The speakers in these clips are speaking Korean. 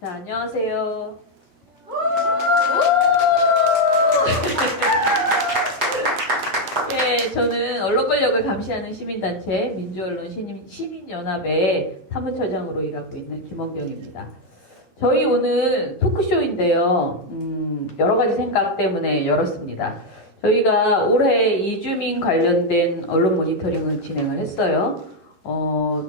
자, 안녕하세요. 네, 저는 언론 권력을 감시하는 시민단체 민주언론 시민연합의 사무처장으로 일하고 있는 김원경입니다. 저희 오늘 토크쇼인데요. 여러 가지 생각 때문에 열었습니다. 저희가 올해 이주민 관련된 언론 모니터링을 진행을 했어요.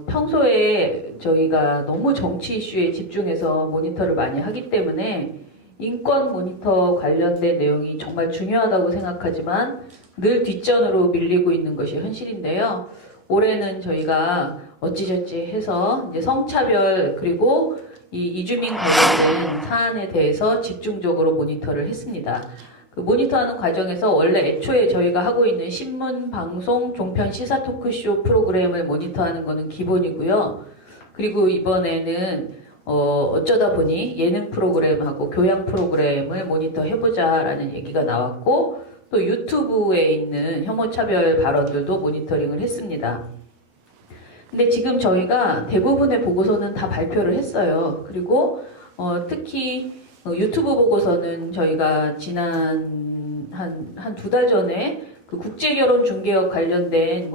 평소에 저희가 너무 정치 이슈에 집중해서 모니터를 많이 하기 때문에 인권 모니터 관련된 내용이 정말 중요하다고 생각하지만 늘 뒷전으로 밀리고 있는 것이 현실인데요. 올해는 저희가 어찌저찌 해서 이제 성차별 그리고 이 이주민 관련된 사안에 대해서 집중적으로 모니터를 했습니다. 그 모니터하는 과정에서 원래 애초에 저희가 하고 있는 신문, 방송, 종편 시사 토크쇼 프로그램을 모니터하는 거는 기본이고요. 그리고 이번에는 어쩌다 보니 예능 프로그램하고 교양 프로그램을 모니터 해보자라는 얘기가 나왔고 또 유튜브에 있는 혐오차별 발언들도 모니터링을 했습니다. 근데 지금 저희가 대부분의 보고서는 다 발표를 했어요. 그리고 특히 유튜브 보고서는 저희가 지난 한 두 달 전에 그 국제결혼 중개업 관련된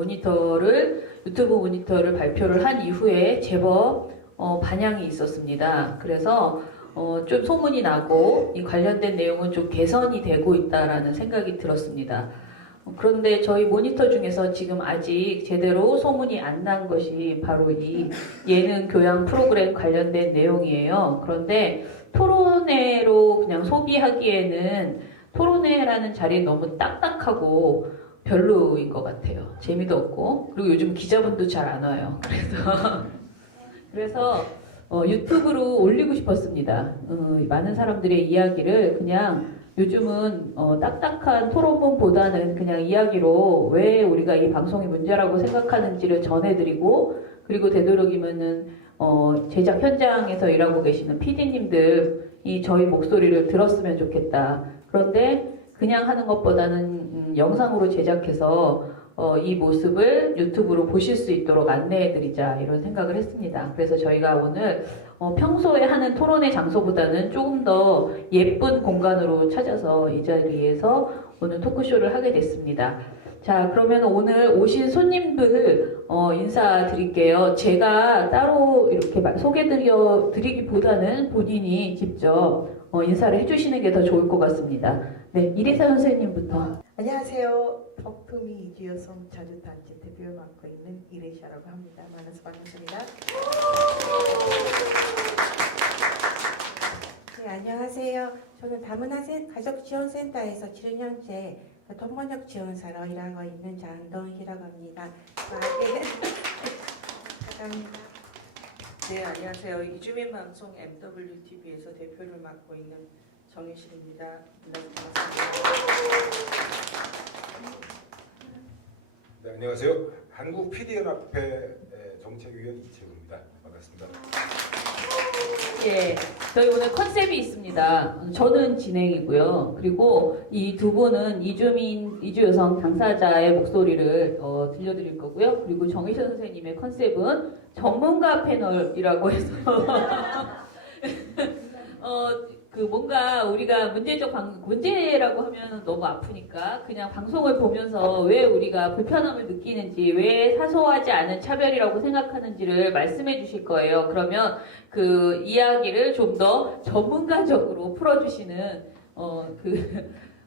유튜브 모니터를 발표를 한 이후에 제법 반향이 있었습니다. 그래서 좀 소문이 나고 이 관련된 내용은 좀 개선이 되고 있다라는 생각이 들었습니다. 그런데 저희 모니터 중에서 지금 아직 제대로 소문이 안 난 것이 바로 이 예능 교양 프로그램 관련된 내용이에요. 그런데 토론회로 그냥 소비하기에는 토론회라는 자리는 너무 딱딱하고 별로인 것 같아요. 재미도 없고 그리고 요즘 기자분도 잘 안 와요. 그래서 유튜브로 올리고 싶었습니다. 많은 사람들의 이야기를 그냥 요즘은 딱딱한 토론문보다는 그냥 이야기로 왜 우리가 이 방송이 문제라고 생각하는지를 전해드리고 그리고 되도록이면은 제작 현장에서 일하고 계시는 PD님들이 저희 목소리를 들었으면 좋겠다. 그런데 그냥 하는 것보다는 영상으로 제작해서 이 모습을 유튜브로 보실 수 있도록 안내해드리자 이런 생각을 했습니다. 그래서 저희가 오늘 평소에 하는 토론회 장소보다는 조금 더 예쁜 공간으로 찾아서 이 자리에서 오늘 토크쇼를 하게 됐습니다. 자, 그러면 오늘 오신 손님들 인사드릴게요. 제가 따로 이렇게 소개드리기보다는 본인이 직접 인사를 해주시는 게 더 좋을 것 같습니다. 네, 이리사 선생님부터. 안녕하세요. 덕품이 이주여성 자주단체 대표를 맡고 있는 이레샤라고 합니다. 만나서 반갑습니다. 네, 안녕하세요. 저는 다문화 가족지원센터에서 7년째 통번역 지원사로 일하고 있는 장동희라고 합니다. 감사합니다. 네, 안녕하세요. 이주민 방송 MWTV에서 대표를 맡고 있는 정혜실입니다. 네, 안녕하세요. 한국 PD연합회 정책위원 이채구입니다. 반갑습니다. 예, 저희 오늘 컨셉이 있습니다. 저는 진행이고요. 그리고 이 두 분은 이주여성 당사자의 목소리를 들려드릴 거고요. 그리고 정희선 선생님의 컨셉은 전문가 패널이라고 해서 뭔가 우리가 문제라고 하면 너무 아프니까 그냥 방송을 보면서 왜 우리가 불편함을 느끼는지, 왜 사소하지 않은 차별이라고 생각하는지를 말씀해 주실 거예요. 그러면 그 이야기를 좀 더 전문가적으로 풀어주시는,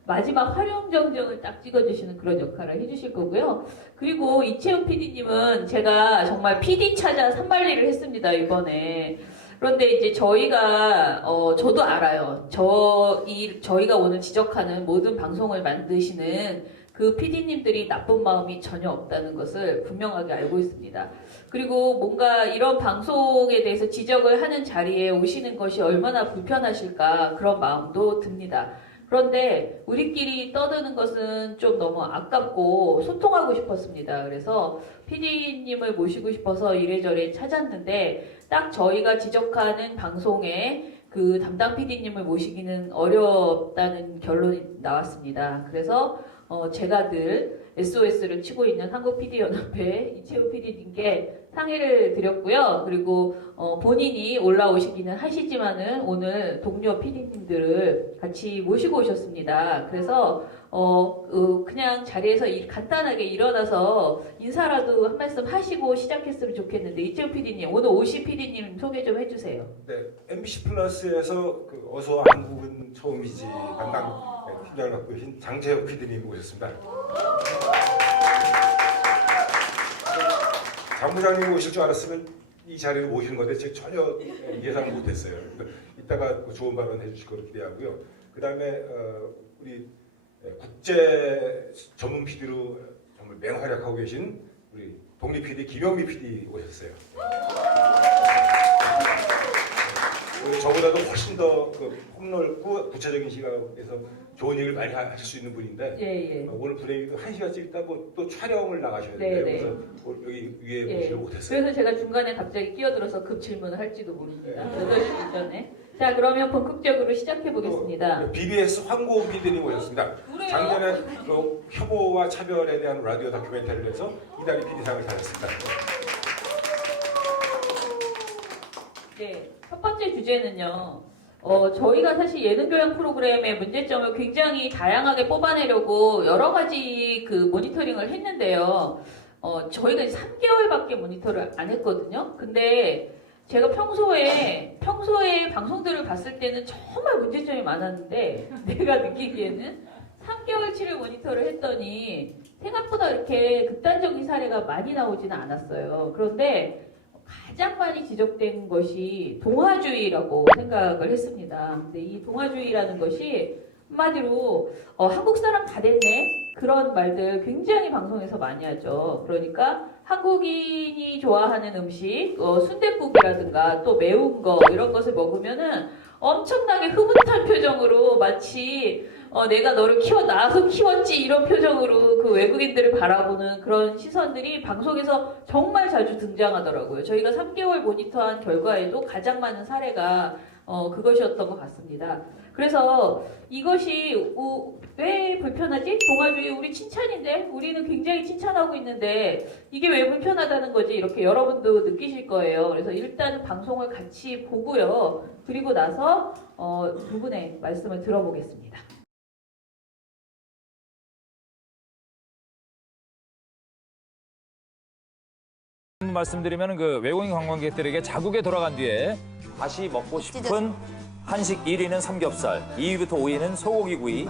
마지막 활용정정을 딱 찍어주시는 그런 역할을 해주실 거고요. 그리고 이채훈 PD님은 제가 정말 PD 찾아 산발리를 했습니다, 이번에. 그런데 이제 저희가 저도 알아요. 저희가 오늘 지적하는 모든 방송을 만드시는 그 PD님들이 나쁜 마음이 전혀 없다는 것을 분명하게 알고 있습니다. 그리고 뭔가 이런 방송에 대해서 지적을 하는 자리에 오시는 것이 얼마나 불편하실까 그런 마음도 듭니다. 그런데 우리끼리 떠드는 것은 좀 너무 아깝고 소통하고 싶었습니다. 그래서 PD님을 모시고 싶어서 이래저래 찾았는데 딱 저희가 지적하는 방송에 그 담당 PD님을 모시기는 어렵다는 결론이 나왔습니다. 그래서 제가 늘 SOS를 치고 있는 한국 PD 연합회 이채우 PD님께 상의를 드렸고요. 그리고 본인이 올라오시기는 하시지만은 오늘 동료 PD님들을 같이 모시고 오셨습니다. 그래서 그냥 자리에서 간단하게 일어나서 인사라도 한 말씀 하시고 시작했으면 좋겠는데 이채우 PD님, 오늘 오신 PD님 소개 좀 해주세요. 네, MBC 플러스에서 그 어서 한국은 처음이지 담당 팀장을 맡고 계신 장재혁 PD님 오셨습니다. 장 부장님 오실 줄 알았으면 이 자리를 모시는 건데 제가 전혀 예상 못했어요. 이따가 좋은 발언 해주실 거로 기대하고요. 그 다음에 우리 국제 전문 PD로 정말 맹활약하고 계신 우리 독립 PD 김영미 PD 오셨어요. 저보다도 훨씬 더 폭넓고 구체적인 시각에서 좋은 얘기를 많이 하실 수 있는 분인데 예. 오늘 분위기도 1시간씩 있다 또 촬영을 나가셔야 네, 돼요. 네. 그래서 여기 위에 예. 모시지 못했어요. 그래서 제가 중간에 갑자기 끼어들어서 급 질문을 할지도 모릅니다. 8시 전에. 자, 그러면 본격적으로 시작해 보겠습니다. BBS 황고은 PD님 오셨습니다. 그래요? 작년에 혐오와 차별에 대한 라디오 다큐멘터리를 해서 이달이 PD상을 받았습니다. 네, 첫 번째 주제는요. 저희가 사실 예능 교양 프로그램의 문제점을 굉장히 다양하게 뽑아내려고 여러 가지 그 모니터링을 했는데요. 저희가 이제 3개월밖에 모니터를 안 했거든요. 근데 제가 평소에 방송들을 봤을 때는 정말 문제점이 많았는데 내가 느끼기에는 3개월치를 모니터를 했더니 생각보다 이렇게 극단적인 사례가 많이 나오지는 않았어요. 그런데 가장 많이 지적된 것이 동아주의라고 생각을 했습니다. 근데 이 동아주의라는 것이 한마디로 한국 사람 다 됐네? 그런 말들 굉장히 방송에서 많이 하죠. 그러니까 한국인이 좋아하는 음식, 순댓국이라든가 또 매운 거 이런 것을 먹으면은 엄청나게 흐뭇한 표정으로 마치 내가 너를 낳아서 키웠지 이런 표정으로 그 외국인들을 바라보는 그런 시선들이 방송에서 정말 자주 등장하더라고요. 저희가 3개월 모니터한 결과에도 가장 많은 사례가 그것이었던 것 같습니다. 그래서 이것이 왜 불편하지? 동아주의 우리 칭찬인데 우리는 굉장히 칭찬하고 있는데 이게 왜 불편하다는 거지? 이렇게 여러분도 느끼실 거예요. 그래서 일단은 방송을 같이 보고요. 그리고 나서 두 분의 말씀을 들어보겠습니다. 말씀드리면 그 외국인 관광객들에게 자국에 돌아간 뒤에 다시 먹고 싶은 한식 1위는 삼겹살, 2위부터 5위는 소고기구이,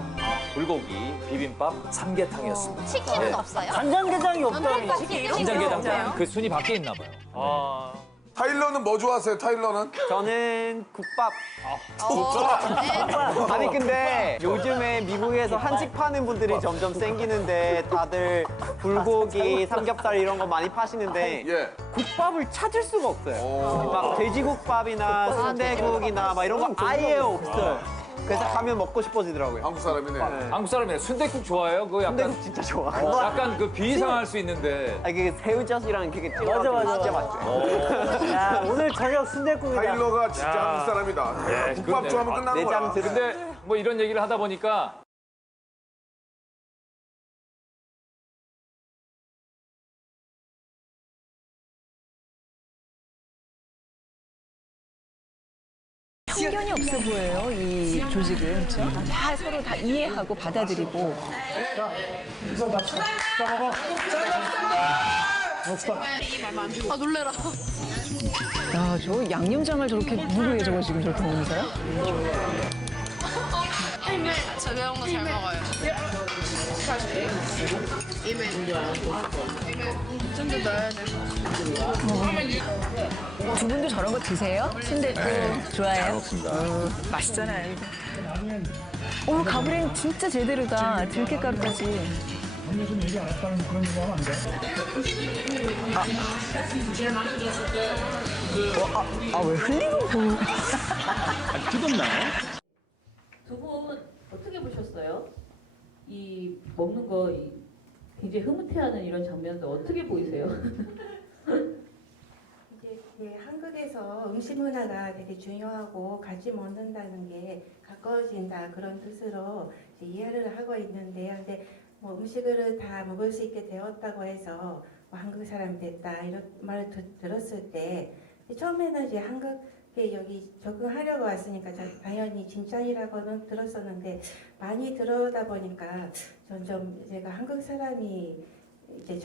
불고기, 비빔밥, 삼계탕이었습니다. 치킨은 없어요? 간장게장이 없다니. 간장게장 그 순위 밖에 있나 봐요. 타일러는 뭐 좋아하세요? 타일러는? 저는 국밥. 아니 근데 요즘에 미국에서 한식 파는 분들이 점점 생기는데 다들 불고기, 삼겹살 이런 거 많이 파시는데 예. 국밥을 찾을 수가 없어요. 막 돼지국밥이나 순대국이나 막 이런 거 아예 없어요. 그래서 가면 먹고 싶어지더라고요. 한국 사람이네. 한국 사람이네. 순댓국 좋아해요? 그거 약간 순대국 진짜 좋아. 약간 그 비상할 수 있는데. 아, 이게 새우젓이랑 되게 찔러가지고 진짜 맛있어요. 야, 오늘 저녁 순댓국이다. 타일러가 진짜 한국 사람이다. 국밥 그런데. 좋아하면 끝나는 거야. 내장 들은 근데 뭐 이런 얘기를 하다 보니까 편견이 없어 보여요, 이 조직은. 다 서로 다 이해하고 받아들이고. 아 놀래라. 야, 저 양념장을 저렇게 누구예요, 저거 지금 저렇게 먹는 사람? 저 매운 거 잘 먹어요. 좀더 넣어야 돼. 두 분도 저런 거 드세요? 순댓국 좋아해요? 먹습니다. 맛있잖아요. 오늘 가브랭 진짜 제대로다. 들깨가루까지. 왜 흘리는 거? 두 분 어떻게 보셨어요? 이 먹는 거 굉장히 흐뭇해하는 이런 장면들 어떻게 보이세요? 이제 한국에서 음식 문화가 되게 중요하고 같이 먹는다는 게 가까워진다 그런 뜻으로 이제 이해를 하고 있는데요. 근데 뭐 음식을 다 먹을 수 있게 되었다고 해서 뭐 한국 사람이 됐다 이런 말을 들었을 때 처음에는 이제 한국에 여기 적응하려고 왔으니까 당연히 진짠이라고는 들었었는데 많이 들어오다 보니까 점점 제가 한국 사람이 이제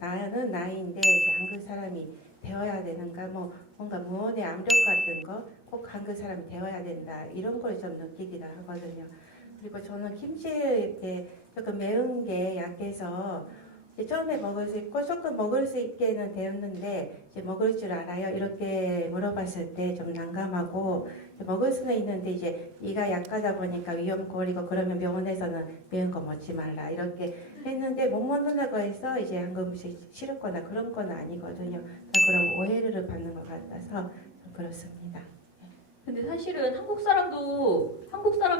나는 나이인데 이제 한국 사람이 되어야 되는가 뭐 뭔가 무언의 압력 같은 거 꼭 한국 사람이 되어야 된다 이런 걸 좀 느끼기도 하거든요. 그리고 저는 김치를 이렇게 조금 매운 게 약해서 이제 처음에 먹을 수 있고 조금 먹을 수 있게는 되었는데 이제 먹을 줄 알아요? 이렇게 물어봤을 때 좀 난감하고 먹을 수는 있는데 이제 이가 약하다 보니까 위험거리고 그러면 병원에서는 매운 거 먹지 말라 이렇게 했는데 못 먹는다고 해서 이제 한국 음식 싫었거나 그런 건 아니거든요. 그런 오해를 받는 것 같아서 좀 그렇습니다. 근데 사실은 한국 사람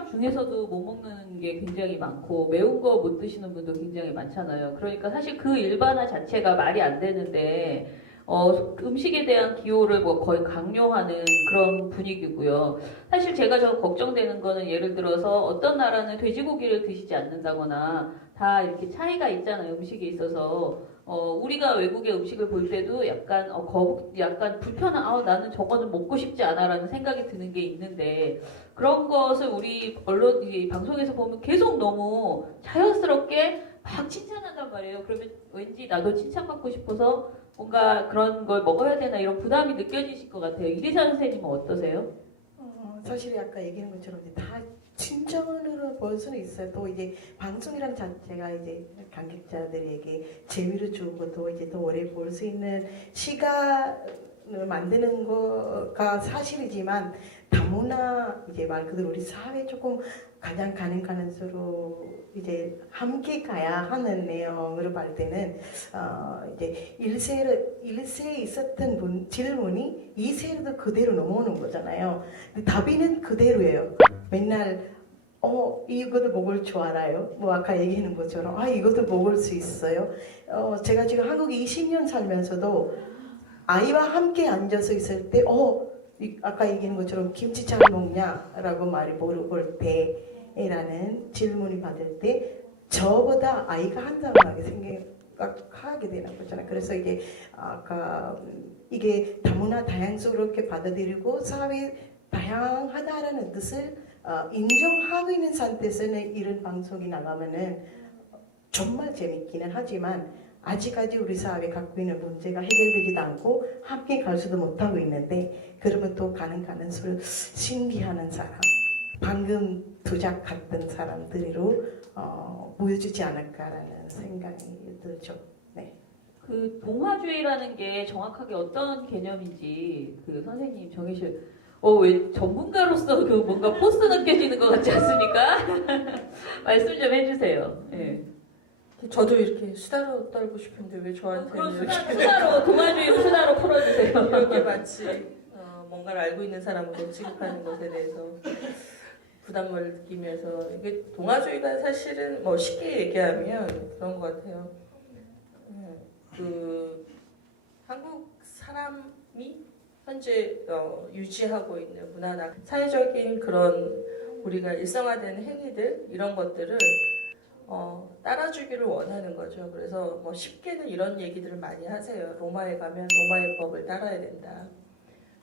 중에서도 못 먹는 게 굉장히 많고 매운 거 못 드시는 분도 굉장히 많잖아요. 그러니까 사실 그 일반화 자체가 말이 안 되는데 음식에 대한 기호를 뭐 거의 강요하는 그런 분위기고요. 사실 제가 좀 걱정되는 거는 예를 들어서 어떤 나라는 돼지고기를 드시지 않는다거나 다 이렇게 차이가 있잖아요. 음식에 있어서. 우리가 외국의 음식을 볼 때도 약간 불편한, 나는 저거는 먹고 싶지 않아라는 생각이 드는 게 있는데, 그런 것을 우리 이 방송에서 보면 계속 너무 자연스럽게 막 칭찬한단 말이에요. 그러면 왠지 나도 칭찬받고 싶어서 뭔가 그런 걸 먹어야 되나 이런 부담이 느껴지실 것 같아요. 이리사 선생님은 어떠세요? 사실 아까 얘기한 것처럼 이제 다 진정으로 볼 수는 있어요. 또 이제 방송이라는 자체가 이제 관객자들에게 재미를 주고 또 이제 더 오래 볼 수 있는 시간을 만드는 거가 사실이지만 다문화 이제 말 그대로 우리 사회 조금 가장 가능한수로 이제 함께 가야 하는 내용으로 볼 때는 이제 1세에 있었던 질문이 2세에도 그대로 넘어오는 거잖아요. 근데 답이는 그대로예요. 맨날 이것도 먹을 줄 알아요? 뭐 아까 얘기하는 것처럼 이것도 먹을 수 있어요? 제가 지금 한국에 20년 살면서도 아이와 함께 앉아서 있을 때 아까 얘기한 것처럼 김치 잘 먹냐라고 말이 물어볼 때라는 질문이 받을 때 저보다 아이가 한장하게 생각하게 되는 거잖아요. 그래서 이게 아까 이게 다문화 다양스럽게 받아들이고 사회 다양하다라는 뜻을 인정하고 있는 상태에서는 이런 방송이 나가면은 정말 재밌기는 하지만 아직까지 우리 사회에 갖고 있는 문제가 해결되지도 않고 함께 갈 수도 못하고 있는데 그러면 또 가능수를 신기하는 사람 방금 두작 같은 사람들로 보여주지 않을까라는 생각이 들죠. 네. 그 동화주의라는 게 정확하게 어떤 개념인지 그 선생님 정의실 왜 전문가로서 그 뭔가 포스 느껴지는 것 같지 않습니까? 말씀 좀 해주세요. 네. 저도 이렇게 수다로 떨고 싶은데 왜 저한테 그런 수다로 동화주의로 수다로 풀어주세요. 이렇게 마치 뭔가를 알고 있는 사람으로 취급하는 것에 대해서 부담을 느끼면서 이게 동화주의가 사실은 뭐 쉽게 얘기하면 그런 것 같아요. 그 한국 사람이 현재 유지하고 있는 문화나 사회적인 그런 우리가 일상화된 행위들 이런 것들을 따라주기를 원하는 거죠. 그래서 뭐 쉽게는 이런 얘기들을 많이 하세요. 로마에 가면 로마의 법을 따라야 된다.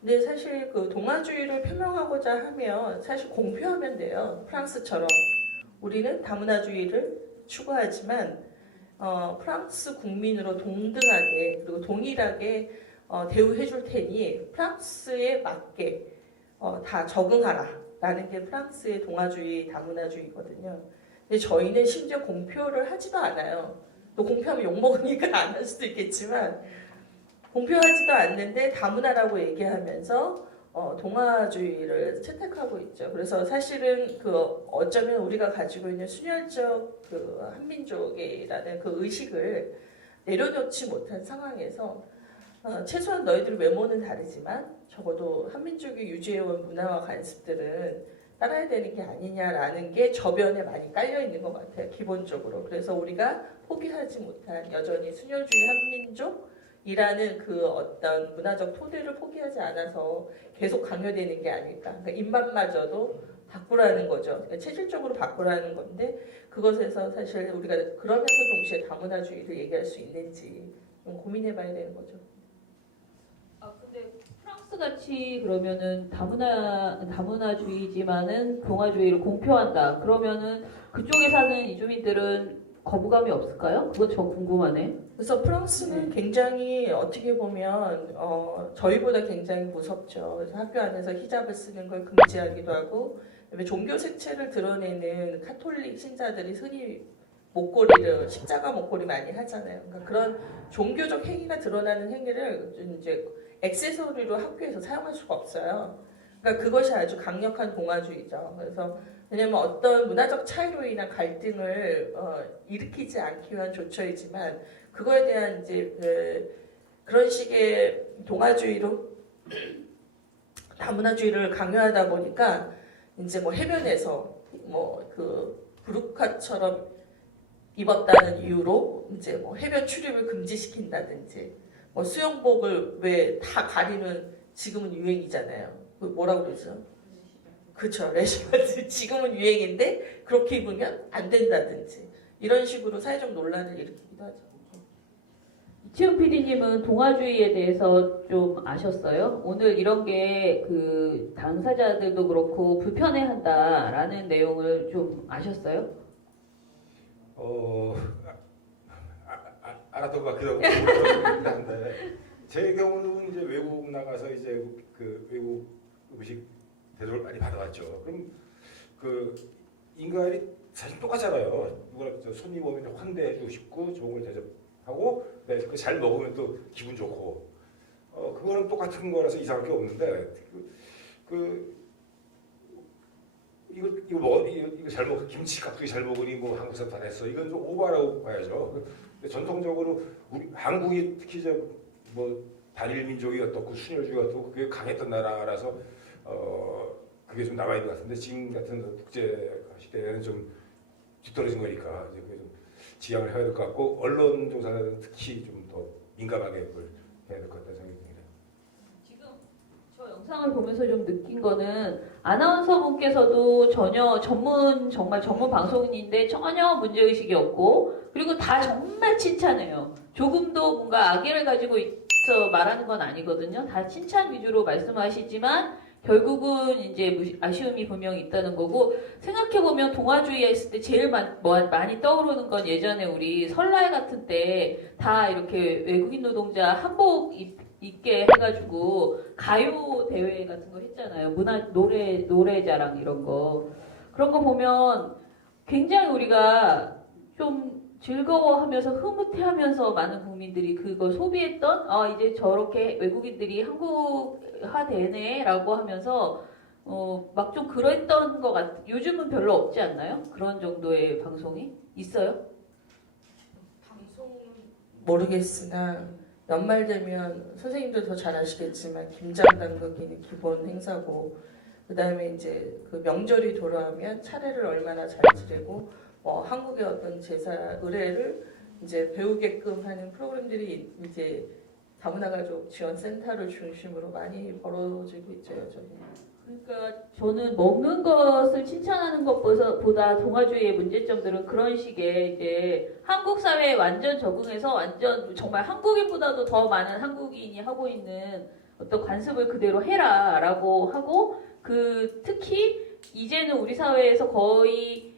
근데 사실 그 동화주의를 표명하고자 하면 사실 공표하면 돼요. 프랑스처럼 우리는 다문화주의를 추구하지만 프랑스 국민으로 동등하게 그리고 동일하게 대우해 줄 테니 프랑스에 맞게 다 적응하라 라는 게 프랑스의 동화주의 다문화주의거든요. 근데 저희는 심지어 공표를 하지도 않아요. 또 공표하면 욕먹으니까 안 할 수도 있겠지만 공표하지도 않는데 다문화라고 얘기하면서 동화주의를 채택하고 있죠. 그래서 사실은 그 어쩌면 우리가 가지고 있는 순혈적 그 한민족이라는 그 의식을 내려놓지 못한 상황에서 최소한 너희들 외모는 다르지만 적어도 한민족이 유지해온 문화와 관습들은 따라야 되는 게 아니냐라는 게 저변에 많이 깔려 있는 것 같아요. 기본적으로. 그래서 우리가 포기하지 못한 여전히 순혈주의 한민족이라는 그 어떤 문화적 토대를 포기하지 않아서 계속 강요되는 게 아닐까. 그러니까 입맛마저도 바꾸라는 거죠. 그러니까 체질적으로 바꾸라는 건데 그것에서 사실 우리가 그러면서 동시에 다문화주의를 얘기할 수 있는지 좀 고민해봐야 되는 거죠. 아 근데 프랑스 같이 그러면은 다문화주의지만은 동아주의를 공표한다. 그러면은 그쪽에 사는 이주민들은 거부감이 없을까요? 그거 저 궁금하네. 그래서 프랑스는 굉장히 어떻게 보면 저희보다 굉장히 무섭죠. 그래서 학교 안에서 히잡을 쓰는 걸 금지하기도 하고 그다음에 종교 색채를 드러내는 카톨릭 신자들이 흔히 목걸이를 십자가 목걸이 많이 하잖아요. 그러니까 그런 종교적 행위가 드러나는 행위를 이제 액세서리로 학교에서 사용할 수가 없어요. 그러니까 그것이 아주 강력한 동아주의죠. 그래서 왜냐하면 어떤 문화적 차이로 인한 갈등을 일으키지 않기 위한 조처이지만 그거에 대한 이제 그런 식의 동아주의로 다문화주의를 강요하다 보니까 이제 뭐 해변에서 뭐 그 부르카처럼 입었다는 이유로 이제 뭐 해변 출입을 금지시킨다든지 뭐 수영복을 왜 다 가리는 지금은 유행이잖아요. 그 뭐라고 그러죠? 그렇죠. 레시먼트 지금은 유행인데 그렇게 입으면 안 된다든지 이런 식으로 사회적 논란을 일으키기도 하죠. 이치훈 PD님은 동아주의에 대해서 좀 아셨어요? 오늘 이런 게 그 당사자들도 그렇고 불편해한다라는 내용을 좀 아셨어요? 알았던 것 같기도 하고 한데 제 경우는 이제 외국 나가서 이제 그 외국 음식 대접을 많이 받아왔죠. 그럼 그 인간이 사실 똑같잖아요. 누구나 손님 오면 환대해주고 싶고 좋은 걸 대접하고 그 잘 먹으면 또 기분 좋고 그거는 똑같은 거라서 이상할 게 없는데 이거 잘 먹 김치 깍두기 잘 먹으니 뭐 한국 사람 다 됐어. 이건 좀 오버라고 봐야죠. 전통적으로 우리 한국이 특히 뭐 단일 민족이 어떻고 순혈주의가 어떻고 그게 강했던 나라라서 그게 좀 남아 있는 것 같은데 지금 같은 국제 시대에는 좀 뒤떨어진 거니까 이제 그게 좀 지양을 해야 될 것 같고 언론 종사자들은 특히 좀 더 민감하게 그걸 해야 될 것 같다는 생각이 듭니다. 지금 저 영상을 보면서 좀 느낀 거는 아나운서분께서도 전혀 정말 전문 방송인인데 전혀 문제의식이 없고 그리고 다 정말 칭찬해요. 조금도 뭔가 악의를 가지고 있어 말하는 건 아니거든요. 다 칭찬 위주로 말씀하시지만 결국은 이제 아쉬움이 분명히 있다는 거고 생각해보면 동아주의 했을 때 제일 많이 떠오르는 건 예전에 우리 설날 같은 때 다 이렇게 외국인 노동자 한복 입게 해가지고 가요 대회 같은 거 했잖아요. 노래자랑 이런 거. 그런 거 보면 굉장히 우리가 좀 즐거워하면서 흐뭇해하면서 많은 국민들이 그걸 소비했던 이제 저렇게 외국인들이 한국화 되네라고 하면서 막 좀 그랬던 것 같. 요즘은 별로 없지 않나요? 그런 정도의 방송이 있어요? 방송은 모르겠으나 연말 되면 선생님들 더 잘 아시겠지만 김장 담그기는 기본 행사고 그 다음에 이제 그 명절이 돌아오면 차례를 얼마나 잘 지내고 한국의 어떤 제사 의례를 이제 배우게끔 하는 프로그램들이 이제 다문화가족 지원센터를 중심으로 많이 벌어지고 있죠, 여전히. 그러니까 저는 먹는 것을 칭찬하는 것보다 동아주의의 문제점들은 그런 식의 이제 한국 사회에 완전 적응해서 완전 정말 한국인보다도 더 많은 한국인이 하고 있는 어떤 관습을 그대로 해라라고 하고 특히 이제는 우리 사회에서 거의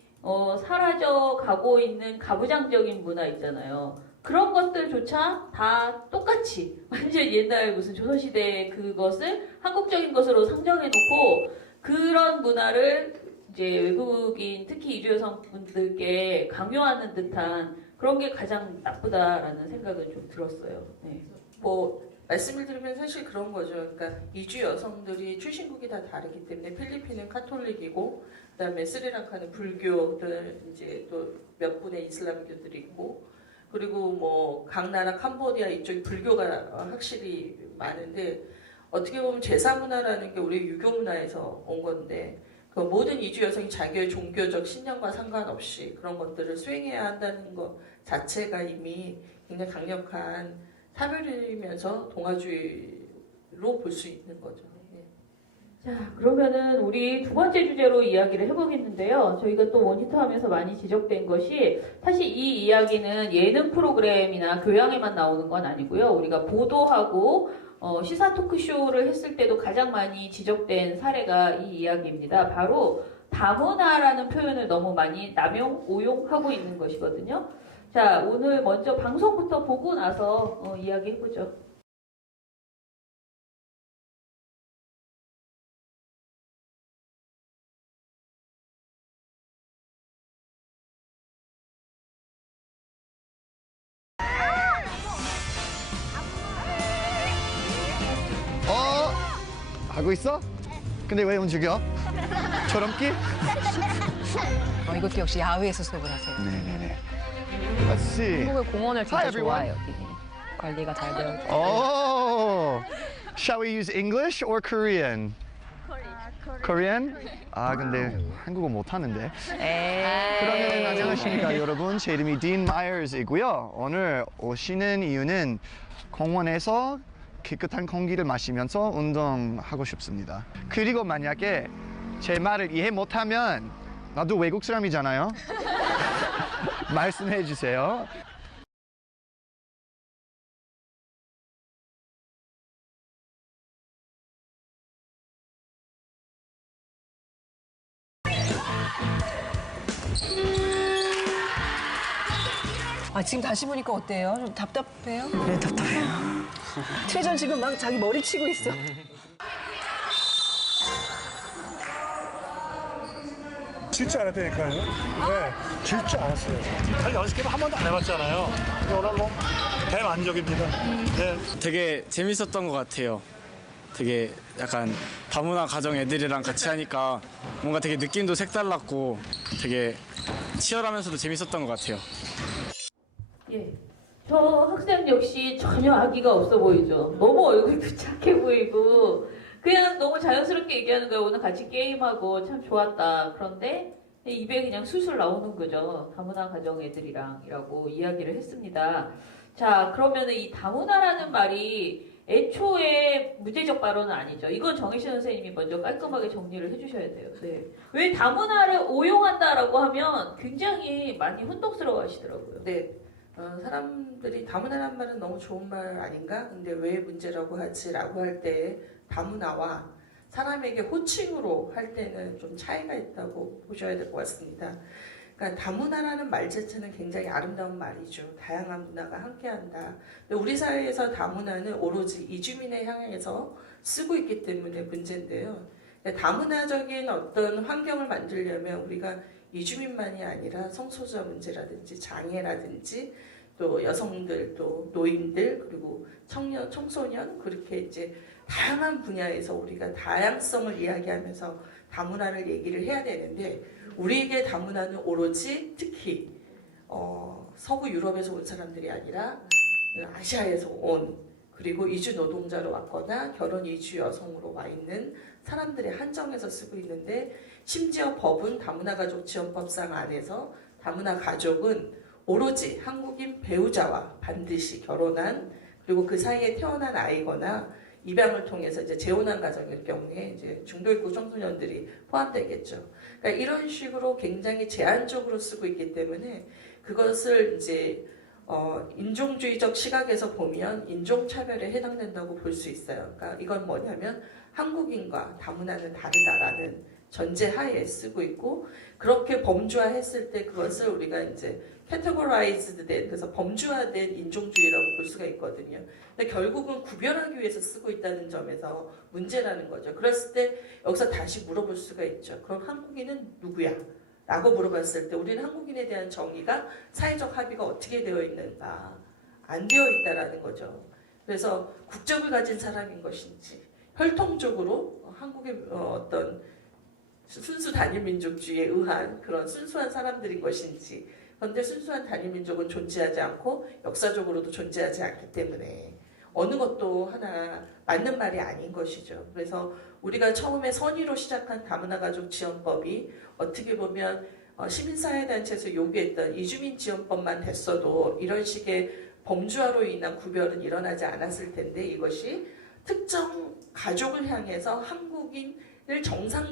사라져 가고 있는 가부장적인 문화 있잖아요. 그런 것들조차 다 똑같이 완전 옛날 무슨 조선시대 그것을 한국적인 것으로 상정해놓고 그런 문화를 이제 외국인 특히 이주 여성분들께 강요하는 듯한 그런 게 가장 나쁘다라는 생각은 좀 들었어요. 네. 뭐 말씀을 드리면 사실 그런 거죠. 그러니까 이주 여성들이 출신국이 다 다르기 때문에 필리핀은 카톨릭이고 그다음에 스리랑카는 불교들 이제 또 몇 분의 이슬람교들이 있고 그리고 뭐 각 나라 캄보디아 이쪽이 불교가 확실히 많은데 어떻게 보면 제사 문화라는 게 우리 유교 문화에서 온 건데 그 모든 이주 여성이 자기의 종교적 신념과 상관없이 그런 것들을 수행해야 한다는 것 자체가 이미 굉장히 강력한 차별이면서 동아주의로 볼 수 있는 거죠. 예. 자, 그러면은 우리 두 번째 주제로 이야기를 해보겠는데요. 저희가 또 모니터하면서 많이 지적된 것이 사실 이 이야기는 예능 프로그램이나 교양에만 나오는 건 아니고요. 우리가 보도하고 시사 토크쇼를 했을 때도 가장 많이 지적된 사례가 이 이야기입니다. 바로 다문화라는 표현을 너무 많이 남용, 오용하고 있는 것이거든요. 자, 오늘 먼저 방송부터 보고 나서 이야기해보죠. 하고 있어? 근데 왜 움직여? 저럼기? 이것도 역시 야외에서 수업을 하세요. 네네네. Let's see. 한국의 공원을 진짜 Hi, everyone. 좋아해요. 여기. 관리가 잘 되어 있고. Oh, shall we use English or Korean? Korean? 아 근데 한국어 못하는데. 그러면 안녕하십니까 여러분. 제 이름이 딘 마이어스이고요. 오늘 오시는 이유는 공원에서 깨끗한 공기를 마시면서 운동하고 싶습니다. 그리고 만약에 제 말을 이해 못하면 나도 외국 사람이잖아요. 말씀해 주세요. 지금 다시 보니까 어때요? 좀 답답해요? 네, 답답해요. 최전 지금 막 자기 머리 치고 있어. 질지 않았다니까요. 네, 질지 않았어요. 사실 연습게임 한 번도 안 해봤잖아요. 근데 오늘 뭐 대만족입니다. 네. 되게 재밌었던 것 같아요. 되게 약간 다문화 가정 애들이랑 같이 하니까 뭔가 되게 느낌도 색달랐고 되게 치열하면서도 재밌었던 것 같아요. 예. 저 학생 역시 전혀 아기가 없어 보이죠. 너무 얼굴도 착해 보이고 그냥 너무 자연스럽게 얘기하는 거예요. 오늘 같이 게임하고 참 좋았다. 그런데 입에 그냥 술술 나오는 거죠. 다문화 가정 애들이랑이라고 이야기를 했습니다. 자, 그러면 이 다문화라는 말이 애초에 무죄적 발언은 아니죠. 이건 정혜신 선생님이 먼저 깔끔하게 정리를 해주셔야 돼요. 네. 왜 다문화를 오용한다라고 하면 굉장히 많이 혼동스러워 하시더라고요. 네. 사람들이 다문화란 말은 너무 좋은 말 아닌가? 근데 왜 문제라고 하지라고 할 때 다문화와 사람에게 호칭으로 할 때는 좀 차이가 있다고 보셔야 될 것 같습니다. 그러니까 다문화라는 말 자체는 굉장히 아름다운 말이죠. 다양한 문화가 함께한다. 근데 우리 사회에서 다문화는 오로지 이주민에 향해서 쓰고 있기 때문에 문제인데요. 다문화적인 어떤 환경을 만들려면 우리가 이주민만이 아니라 성소수자 문제라든지 장애라든지 또 여성들 또 노인들 그리고 청년 청소년 그렇게 이제 다양한 분야에서 우리가 다양성을 이야기하면서 다문화를 얘기를 해야 되는데 우리에게 다문화는 오로지 특히 서구 유럽에서 온 사람들이 아니라 아시아에서 온 그리고 이주 노동자로 왔거나 결혼 이주 여성으로 와 있는 사람들의 한정해서 쓰고 있는데 심지어 법은 다문화가족지원법상 안에서 다문화 가족은 오로지 한국인 배우자와 반드시 결혼한 그리고 그 사이에 태어난 아이거나 입양을 통해서 이제 재혼한 가정일 경우에 이제 중도입국 청소년들이 포함되겠죠. 그러니까 이런 식으로 굉장히 제한적으로 쓰고 있기 때문에 그것을 이제 인종주의적 시각에서 보면 인종차별에 해당된다고 볼 수 있어요. 그러니까 이건 뭐냐면 한국인과 다문화는 다르다라는 전제하에 쓰고 있고 그렇게 범주화했을 때 그것을 우리가 이제 categorized 된 그래서 범주화된 인종주의라고 볼 수가 있거든요. 근데 결국은 구별하기 위해서 쓰고 있다는 점에서 문제라는 거죠. 그랬을 때 여기서 다시 물어볼 수가 있죠. 그럼 한국인은 누구야? 라고 물어봤을 때 우리는 한국인에 대한 정의가 사회적 합의가 어떻게 되어 있는가? 안 되어 있다라는 거죠. 그래서 국적을 가진 사람인 것인지 혈통적으로 한국의 어떤 순수 단일민족주의에 의한 그런 순수한 사람들인 것인지 그런데 순수한 단일민족은 존재하지 않고 역사적으로도 존재하지 않기 때문에 어느 것도 하나 맞는 말이 아닌 것이죠. 그래서 우리가 처음에 선의로 시작한 다문화가족지원법이 어떻게 보면 시민사회단체에서 요구했던 이주민지원법만 됐어도 이런 식의 범주화로 인한 구별은 일어나지 않았을 텐데 이것이 특정 가족을 향해서 한국인 정상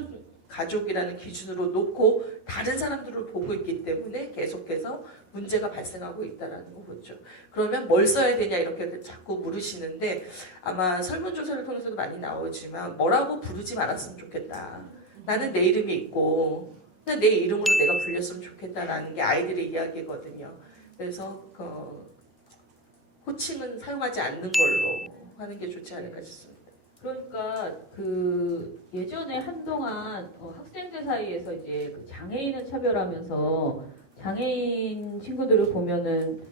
가족이라는 기준으로 놓고 다른 사람들을 보고 있기 때문에 계속해서 문제가 발생하고 있다는 거죠. 그러면 뭘 써야 되냐 이렇게 자꾸 물으시는데 아마 설문조사를 통해서도 많이 나오지만 뭐라고 부르지 말았으면 좋겠다. 나는 내 이름이 있고 내 이름으로 내가 불렸으면 좋겠다라는 게 아이들의 이야기거든요. 그래서 호칭은 사용하지 않는 걸로 하는 게 좋지 않을까 싶습니다. 그러니까 예전에 한동안 학생들 사이에서 이제 장애인을 차별하면서 장애인 친구들을 보면은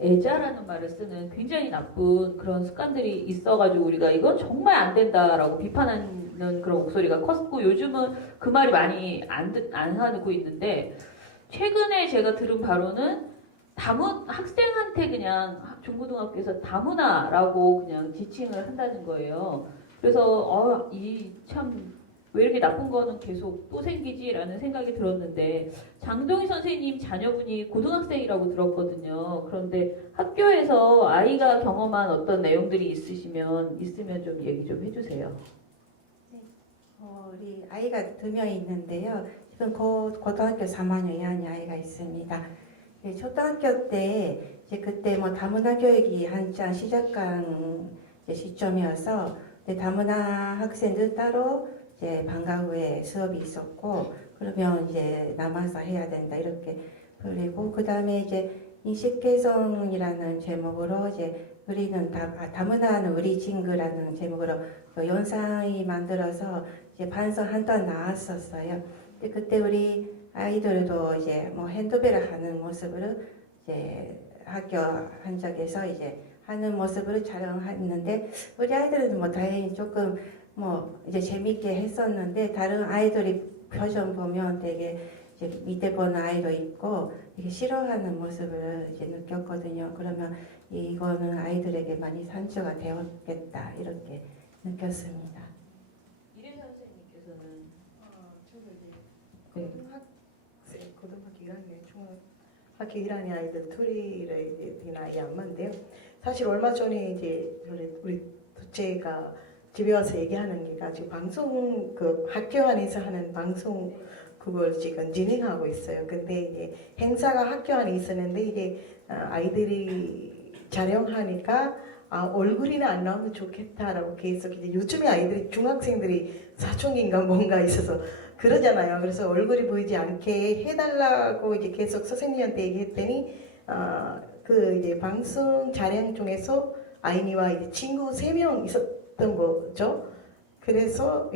애자라는 말을 쓰는 굉장히 나쁜 그런 습관들이 있어가지고 우리가 이건 정말 안 된다라고 비판하는 그런 목소리가 컸고 요즘은 그 말이 많이 안 하고 있는데 최근에 제가 들은 바로는 학생한테 그냥 중고등학교에서 다문화라고 그냥 지칭을 한다는 거예요. 그래서 왜 이렇게 나쁜 거는 계속 또 생기지라는 생각이 들었는데 장동희 선생님 자녀분이 고등학생이라고 들었거든요. 그런데 학교에서 아이가 경험한 어떤 내용들이 있으면 좀 얘기 좀 해주세요. 우리 아이가 2명 있는데요. 지금 고등학교 3학년 2학년 아이가 있습니다. 초등학교 때 그때 다문화 교육이 한창 시작한 시점이어서 다문화 학생들 따로 방과 후에 수업이 있었고 그러면 남아서 해야 된다 이렇게 그리고 그 다음에 인식 개선이라는 제목으로 우리는 다문화는 우리 친구라는 제목으로 영상이 만들어서 반성 한번 나왔었어요. 그때 우리 아이들도 핸드벨을 하는 모습으로 학교 한적에서 하는 모습으로 촬영했는데 우리 아이들은 다행히 조금 재밌게 했었는데 다른 아이들이 표정 보면 되게 밑에 보는 아이도 있고 되게 싫어하는 모습을 느꼈거든요. 그러면 이거는 아이들에게 많이 상처가 되었겠다 이렇게 느꼈습니다. 이래 선생님께서는 고등학교 1학년, 중학교 1학년 아이들 둘이 나이 안 맞는데요. 사실 얼마 전에 우리 둘째가 집에 와서 얘기하는 게가 지금 방송 학교 안에서 하는 방송 그걸 지금 진행하고 있어요. 근데 행사가 학교 안에 있었는데 아이들이 촬영하니까 얼굴이나 안 나오면 좋겠다라고 계속 요즘에 아이들이 중학생들이 사춘기인가 뭔가 있어서 그러잖아요. 그래서 얼굴이 보이지 않게 해달라고 계속 선생님한테 얘기했더니 방송 촬영 중에서 아이니와 친구 3명 있었던 거죠. 그래서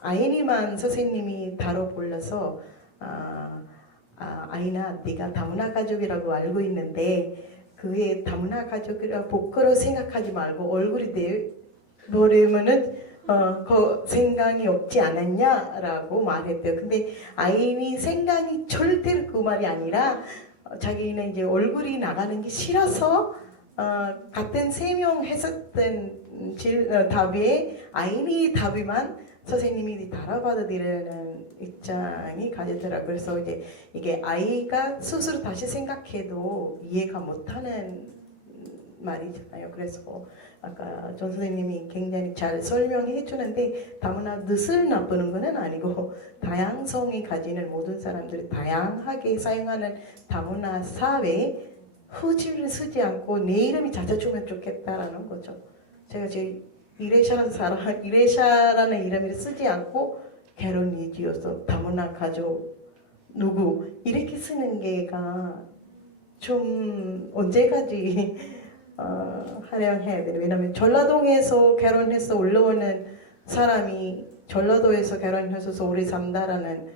아이니만 선생님이 따로 불러서 아이나 네가 다문화 가족이라고 알고 있는데 그게 다문화 가족이라고 부끄러워 생각하지 말고 얼굴이 내버리면은 그 생각이 없지 않았냐라고 말했대요. 근데 아이니 생각이 절대로 그 말이 아니라 자기는 얼굴이 나가는 게 싫어서 같은 3명 했었던 답에 아이니 답이만 선생님이 달아받아들이는 입장이 가지더라고요. 그래서 이게 아이가 스스로 다시 생각해도 이해가 못하는 말이잖아요. 그래서 아까 전 선생님이 굉장히 잘 설명해 주는데 다문화 뜻을 나쁘는 것은 아니고 다양성이 가지는 모든 사람들이 다양하게 사용하는 다문화 사회에 후지를 쓰지 않고 내 이름이 찾아주면 좋겠다라는 거죠. 제가 이레샤라는 이름을 쓰지 않고 결혼 이지어서 다문화 가족 누구 이렇게 쓰는 게가 좀 언제까지 활용해야 돼요. 왜냐면 전라동에서 결혼해서 올라오는 사람이 전라도에서 결혼해서 오래 산다라는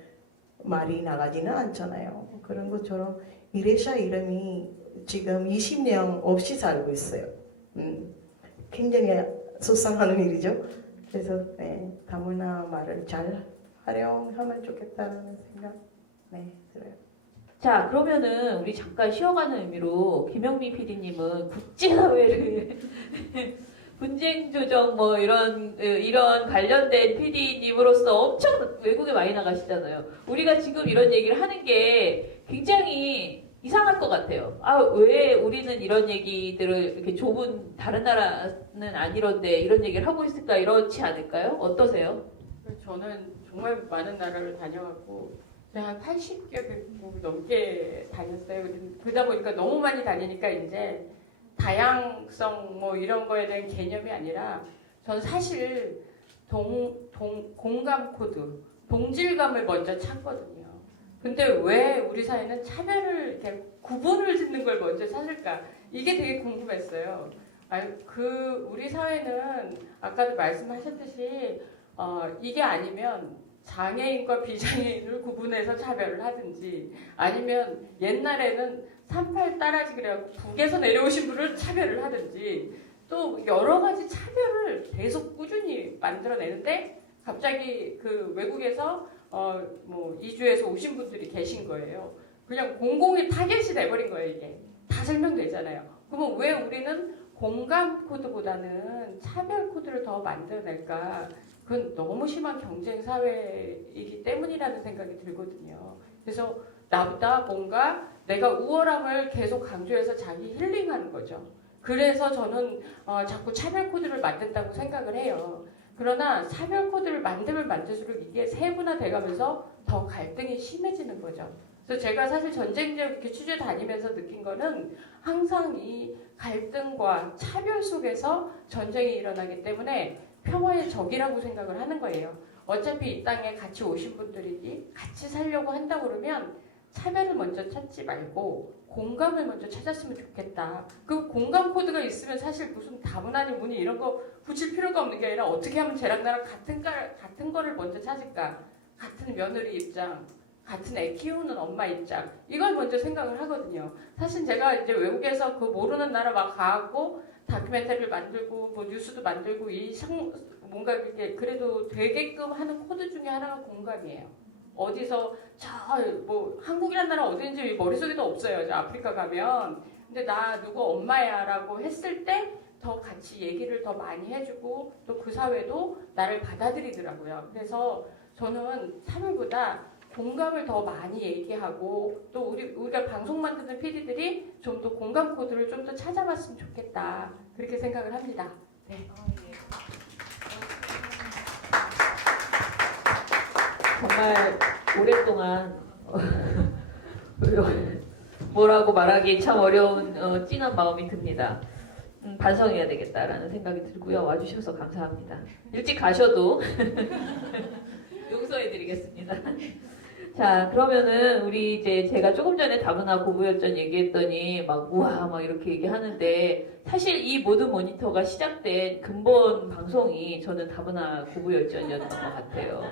말이 나가지는 않잖아요. 그런 것처럼 이레샤 이름이 지금 20년 없이 살고 있어요. 굉장히 속상하는 일이죠. 그래서 다문화 말을 잘 활용하면 좋겠다는 생각 들어요. 자, 그러면은 우리 잠깐 쉬어가는 의미로 김영미 PD님은 국제사회를 분쟁 조정 이런 관련된 PD님으로서 엄청 외국에 많이 나가시잖아요. 우리가 지금 이런 얘기를 하는 게 굉장히 이상할 것 같아요. 왜 우리는 이런 얘기들을 이렇게 좁은 다른 나라는 안 이런데 이런 얘기를 하고 있을까 이렇지 않을까요? 어떠세요? 저는 정말 많은 나라를 다녀왔고 한 80개 넘게 다녔어요. 그러다 보니까 너무 많이 다니니까 이제 다양성 뭐 이런 거에 대한 개념이 아니라 저는 사실 공감 코드, 동질감을 먼저 찾거든요. 근데 왜 우리 사회는 차별을 이렇게 구분을 짓는 걸 먼저 찾을까? 이게 되게 궁금했어요. 우리 사회는 아까도 말씀하셨듯이 이게 아니면 장애인과 비장애인을 구분해서 차별을 하든지 아니면 옛날에는 38 따라지 그래갖고 북에서 내려오신 분을 차별을 하든지 또 여러 가지 차별을 계속 꾸준히 만들어내는데 갑자기 그 외국에서 뭐 이주해서 오신 분들이 계신 거예요. 그냥 공공의 타겟이 돼버린 거예요. 이게 다 설명되잖아요. 그러면 왜 우리는 공감 코드보다는 차별 코드를 더 만들어낼까? 그건 너무 심한 경쟁 사회이기 때문이라는 생각이 들거든요. 그래서 나보다 뭔가 내가 우월함을 계속 강조해서 자기 힐링하는 거죠. 그래서 저는 자꾸 차별 코드를 만든다고 생각을 해요. 그러나 차별 코드를 만들면 만들수록 이게 세분화돼 가면서 더 갈등이 심해지는 거죠. 그래서 제가 사실 전쟁 지역 이렇게 취재 다니면서 느낀 거는 항상 이 갈등과 차별 속에서 전쟁이 일어나기 때문에 평화의 적이라고 생각을 하는 거예요. 어차피 이 땅에 같이 오신 분들이 같이 살려고 한다고 그러면 차별을 먼저 찾지 말고 공감을 먼저 찾았으면 좋겠다. 그 공감 코드가 있으면 사실 무슨 다문화니 뭐니 이런 거 붙일 필요가 없는 게 아니라 어떻게 하면 쟤랑 나랑 같은 거를 먼저 찾을까. 같은 며느리 입장, 같은 애 키우는 엄마 입장 이걸 먼저 생각을 하거든요. 사실 제가 이제 외국에서 그 모르는 나라 막 가고 다큐멘터리를 만들고 뭐 뉴스도 만들고 뭔가 이렇게 그래도 되게끔 하는 코드 중에 하나가 공감이에요. 어디서 뭐 한국이란 나라 어딘지 머릿속에도 없어요. 저 아프리카 가면. 근데 나 누구 엄마야라고 했을 때 더 같이 얘기를 더 많이 해주고 또 그 사회도 나를 받아들이더라고요. 그래서 저는 차별보다 공감을 더 많이 얘기하고 또 우리가 방송 만드는 PD들이 좀 더 공감 코드를 좀 더 찾아봤으면 좋겠다. 그렇게 생각을 합니다. 네. 정말 오랫동안 뭐라고 말하기 참 어려운 찐한 마음이 듭니다. 반성해야 되겠다라는 생각이 들고요. 와주셔서 감사합니다. 일찍 가셔도 용서해드리겠습니다. 자, 그러면은 우리 이제 제가 조금 전에 다문화 고부열전 얘기했더니 막 우와 막 이렇게 얘기하는데 사실 이 모든 모니터가 시작된 근본 방송이 저는 다문화 고부열전이었던 것 같아요.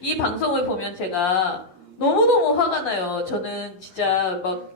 이 방송을 보면 제가 너무너무 화가 나요. 저는 진짜 막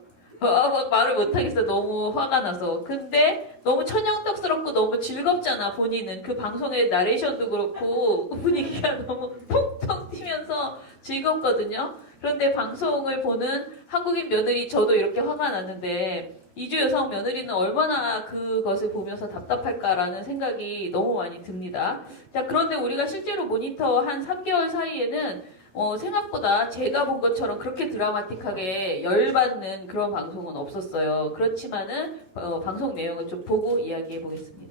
말을 못하겠어요. 너무 화가 나서. 근데 너무 천연덕스럽고 너무 즐겁잖아, 본인은. 그 방송의 나레이션도 그렇고 분위기가 너무 통통 튀면서 즐겁거든요. 그런데 방송을 보는 한국인 며느리 저도 이렇게 화가 났는데 이주 여성 며느리는 얼마나 그것을 보면서 답답할까라는 생각이 너무 많이 듭니다. 자, 그런데 우리가 실제로 모니터 한 3개월 사이에는 생각보다 제가 본 것처럼 그렇게 드라마틱하게 열받는 그런 방송은 없었어요. 그렇지만은 방송 내용을 좀 보고 이야기해 보겠습니다.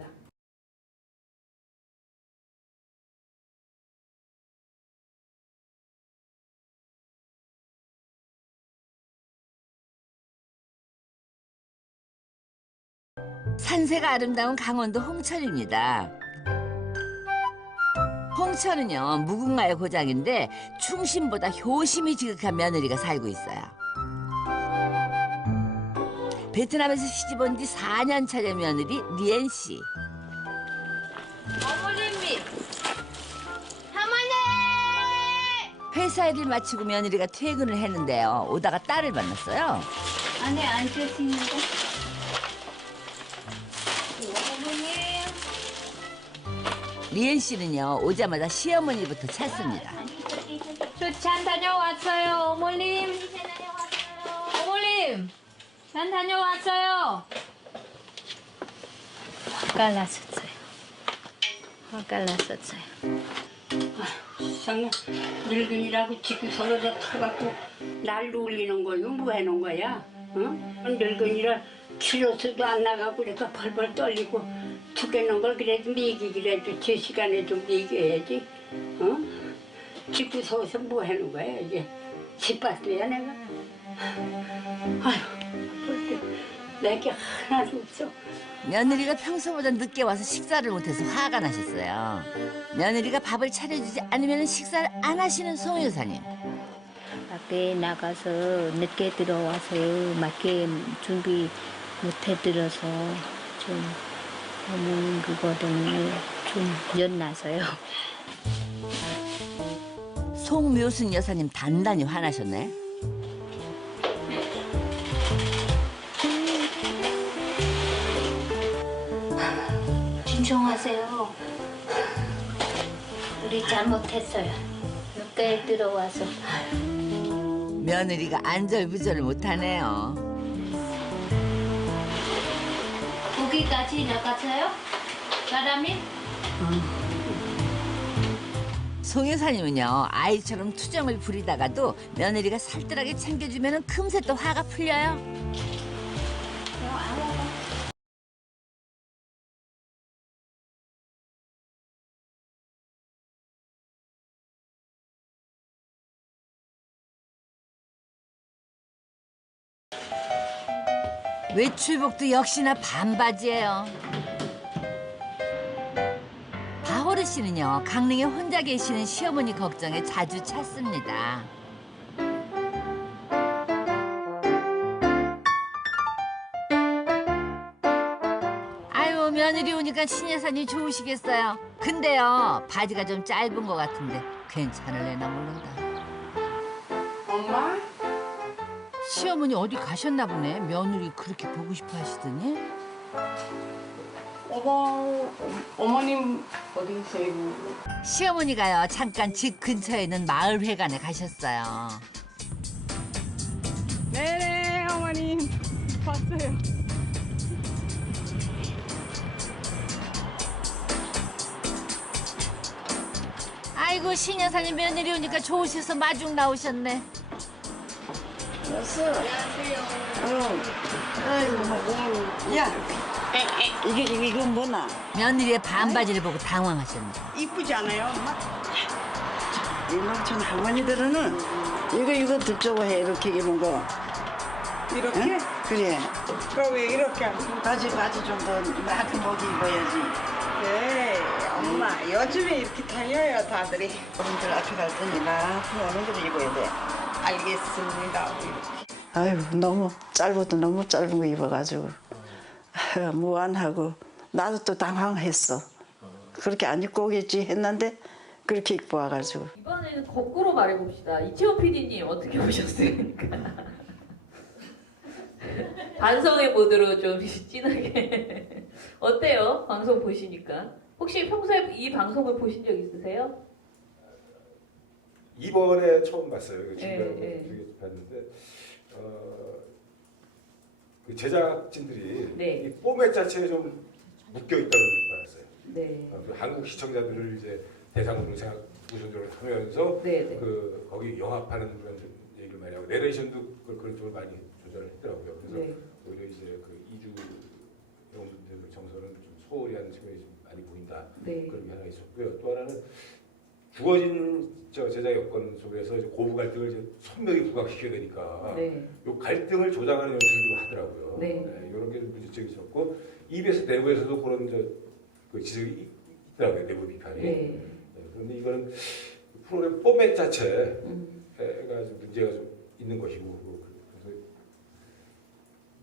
산세가 아름다운 강원도 홍천입니다. 홍천은요 무궁화의 고장인데 충심보다 효심이 지극한 며느리가 살고 있어요. 베트남에서 시집 온 지 4년 차된 며느리 리엔 씨. 어머님이 사모님! 회사 일을 마치고 며느리가 퇴근을 했는데요. 오다가 딸을 만났어요. 안에 앉으시는데? 어머님! 리엔 씨는요 오자마자 시어머니부터 찾습니다. 저 산 다녀왔어요, 어머님. 어머님, 산 다녀왔어요. 화가 났었어요. 세상에 늙은이라고 지금 서로서 타갖고 날 놀리는 거요? 뭐 해놓은 거야? 응? 늙은이라 치료수도 안 나가고 그래서 벌벌 떨리고 죽겠는 걸 그래도 미기기라도 제 시간에 좀 미겨야지. 응? 짓고 서서 뭐 하는 거야 이제 짓밟대야 내가. 아휴 볼때 내게 하나도 없어. 며느리가 평소보다 늦게 와서 식사를 못해서 화가 나셨어요. 며느리가 밥을 차려주지 않으면 식사를 안 하시는 송 여사님. 밖에 나가서 늦게 들어와서 맞게 준비 못 해드려서 좀 너무 그거 때문에 좀 연나서요. 송묘순 여사님 단단히 화나셨네. 진정하세요. 우리 잘못했어요. 늦게 들어와서. 며느리가 안절부절을 못하네요. 거기까지 나갔어요? 사람이? 송 여사님은요 아이처럼 투정을 부리다가도 며느리가 살뜰하게 챙겨주면 금세 또 화가 풀려요. 외출복도 역시나 반바지예요. 바호르 씨는요 강릉에 혼자 계시는 시어머니 걱정에 자주 찾습니다. 아유 며느리 오니까 신여사님 좋으시겠어요. 근데요 바지가 좀 짧은 것 같은데 괜찮을래나 모른다. 엄마? 시어머니 어디 가셨나 보네. 며느리 그렇게 보고 싶어 하시더니. 어머님 어디 계세요? 시어머니가요 잠깐 집 근처에 있는 마을회관에 가셨어요. 네네 어머님 봤어요. 아이고 신여사님 며느리 오니까 좋으셔서 마중 나오셨네. 왔어. 안녕하세요. 아이고, 야, 이건 뭐나? 며느리의 반바지를 보고 당황하셨네. 이쁘지 않아요, 엄마? 이 농촌 할머니들은 이거 들쩌고 해, 이렇게 입은 거. 이렇게? 응? 그래. 그럼 왜 이렇게 안 바지 좀 더 이만큼 먹이 입어야지. 네, 엄마 요즘에 이렇게 다녀요 다들이. 어른들 앞에 갈 테니까 어른들이 입어야 돼. 알겠습니다. 아유, 너무 짧은 거 입어가지고 무안하고 나도 또 당황했어. 그렇게 안 입고 오겠지 했는데 그렇게 입고 와가지고. 이번에는 거꾸로 말해봅시다. 이채원 PD님 어떻게 보셨습니까? 반성의 모드로 좀 진하게. 어때요? 방송 보시니까. 혹시 평소에 이 방송을 보신 적 있으세요? 이번에 처음 봤어요. 지금 네. 봤는데 그 제작진들이 네. 이 포맷 자체에 좀 묶여 있다는 걸 알았어요. 네. 그 한국 시청자들을 이제 대상으로 우선적으로 하면서 그 거기 영합하는 그런 얘기를 많이 하고 내레이션도 그런 쪽으로 많이 조절을 했더라고요. 그래서 오히려 이제 그 이주 영웅들 정서는 좀 소홀히 하는 측면이 좀 많이 보인다. 그런 게 하나 있었고요. 또 하나는 주어진 제작 여건 속에서 이제 고부 갈등을 이제 선명히 부각시켜야 되니까 요 갈등을 조장하는 연출을 좀 하더라고요. 이런 게 좀 문제점이 있었고 EBS 내부에서도 그런 그 지적이 있더라고요. 내부 비판이. 그런데 이거는 프로그램 포맷 자체가 좀 문제가 좀 있는 것이고 그래서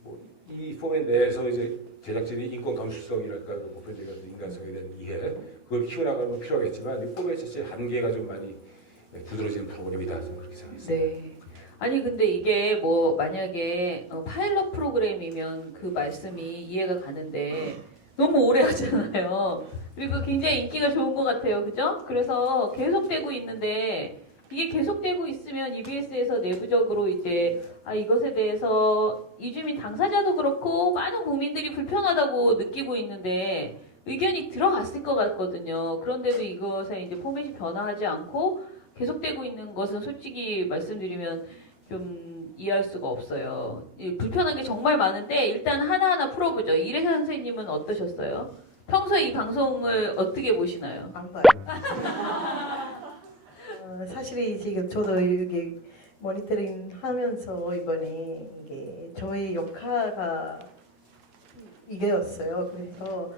뭐 이 포맷 내에서 이제 제작진이 인권 감수성이랄까 보편적인 인간성에 대한 이해 그걸 키워나가는 건 필요하겠지만 이 포맷 자체의 한계가 좀 많이 두드러지는 프로그램이다 저는 그렇게 생각했습니다. 네. 아니 근데 이게 뭐 만약에 파일럿 프로그램이면 그 말씀이 이해가 가는데 너무 오래 하잖아요. 그리고 굉장히 인기가 좋은 것 같아요, 그죠? 그래서 계속되고 있는데 이게 계속되고 있으면 EBS에서 내부적으로 이제 이것에 대해서 이주민 당사자도 그렇고 많은 국민들이 불편하다고 느끼고 있는데 의견이 들어갔을 것 같거든요. 그런데도 이것에 이제 포맷이 변화하지 않고 계속되고 있는 것은 솔직히 말씀드리면 좀 이해할 수가 없어요. 불편한 게 정말 많은데 일단 하나하나 풀어보죠. 이래서 선생님은 어떠셨어요? 평소에 이 방송을 어떻게 보시나요? 안 봐요. 사실이 지금 저도 이게 모니터링 하면서 이번에 이게 저의 역할가 이게였어요. 그래서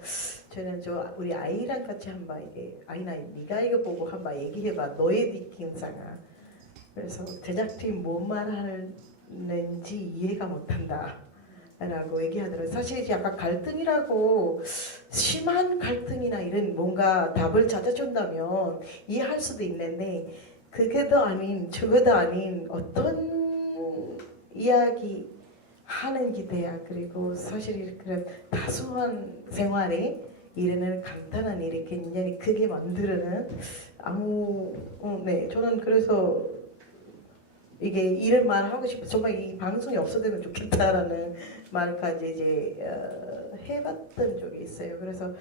저는 우리 아이랑 같이 한번 이게 아이나 네가 이거 보고 한번 얘기해봐. 너의 느낌상아. 그래서 제작팀 뭔 말하는지 이해가 못한다. 라고 얘기하더라고요. 사실 약간 갈등이라고 심한 갈등이나 이런 뭔가 답을 찾아준다면 이해할 수도 있는데 그게도 아닌 저거도 아닌 어떤 이야기 하는 기대야. 그리고 사실 그런 다소한 생활에 이르는 간단한 일이 굉장히 크게 만드는 네 저는 그래서 이게 이런 말을 하고 싶어. 정말 이 방송이 없어지면 좋겠다라는 말까지 이제 해봤던 적이 있어요. 그래서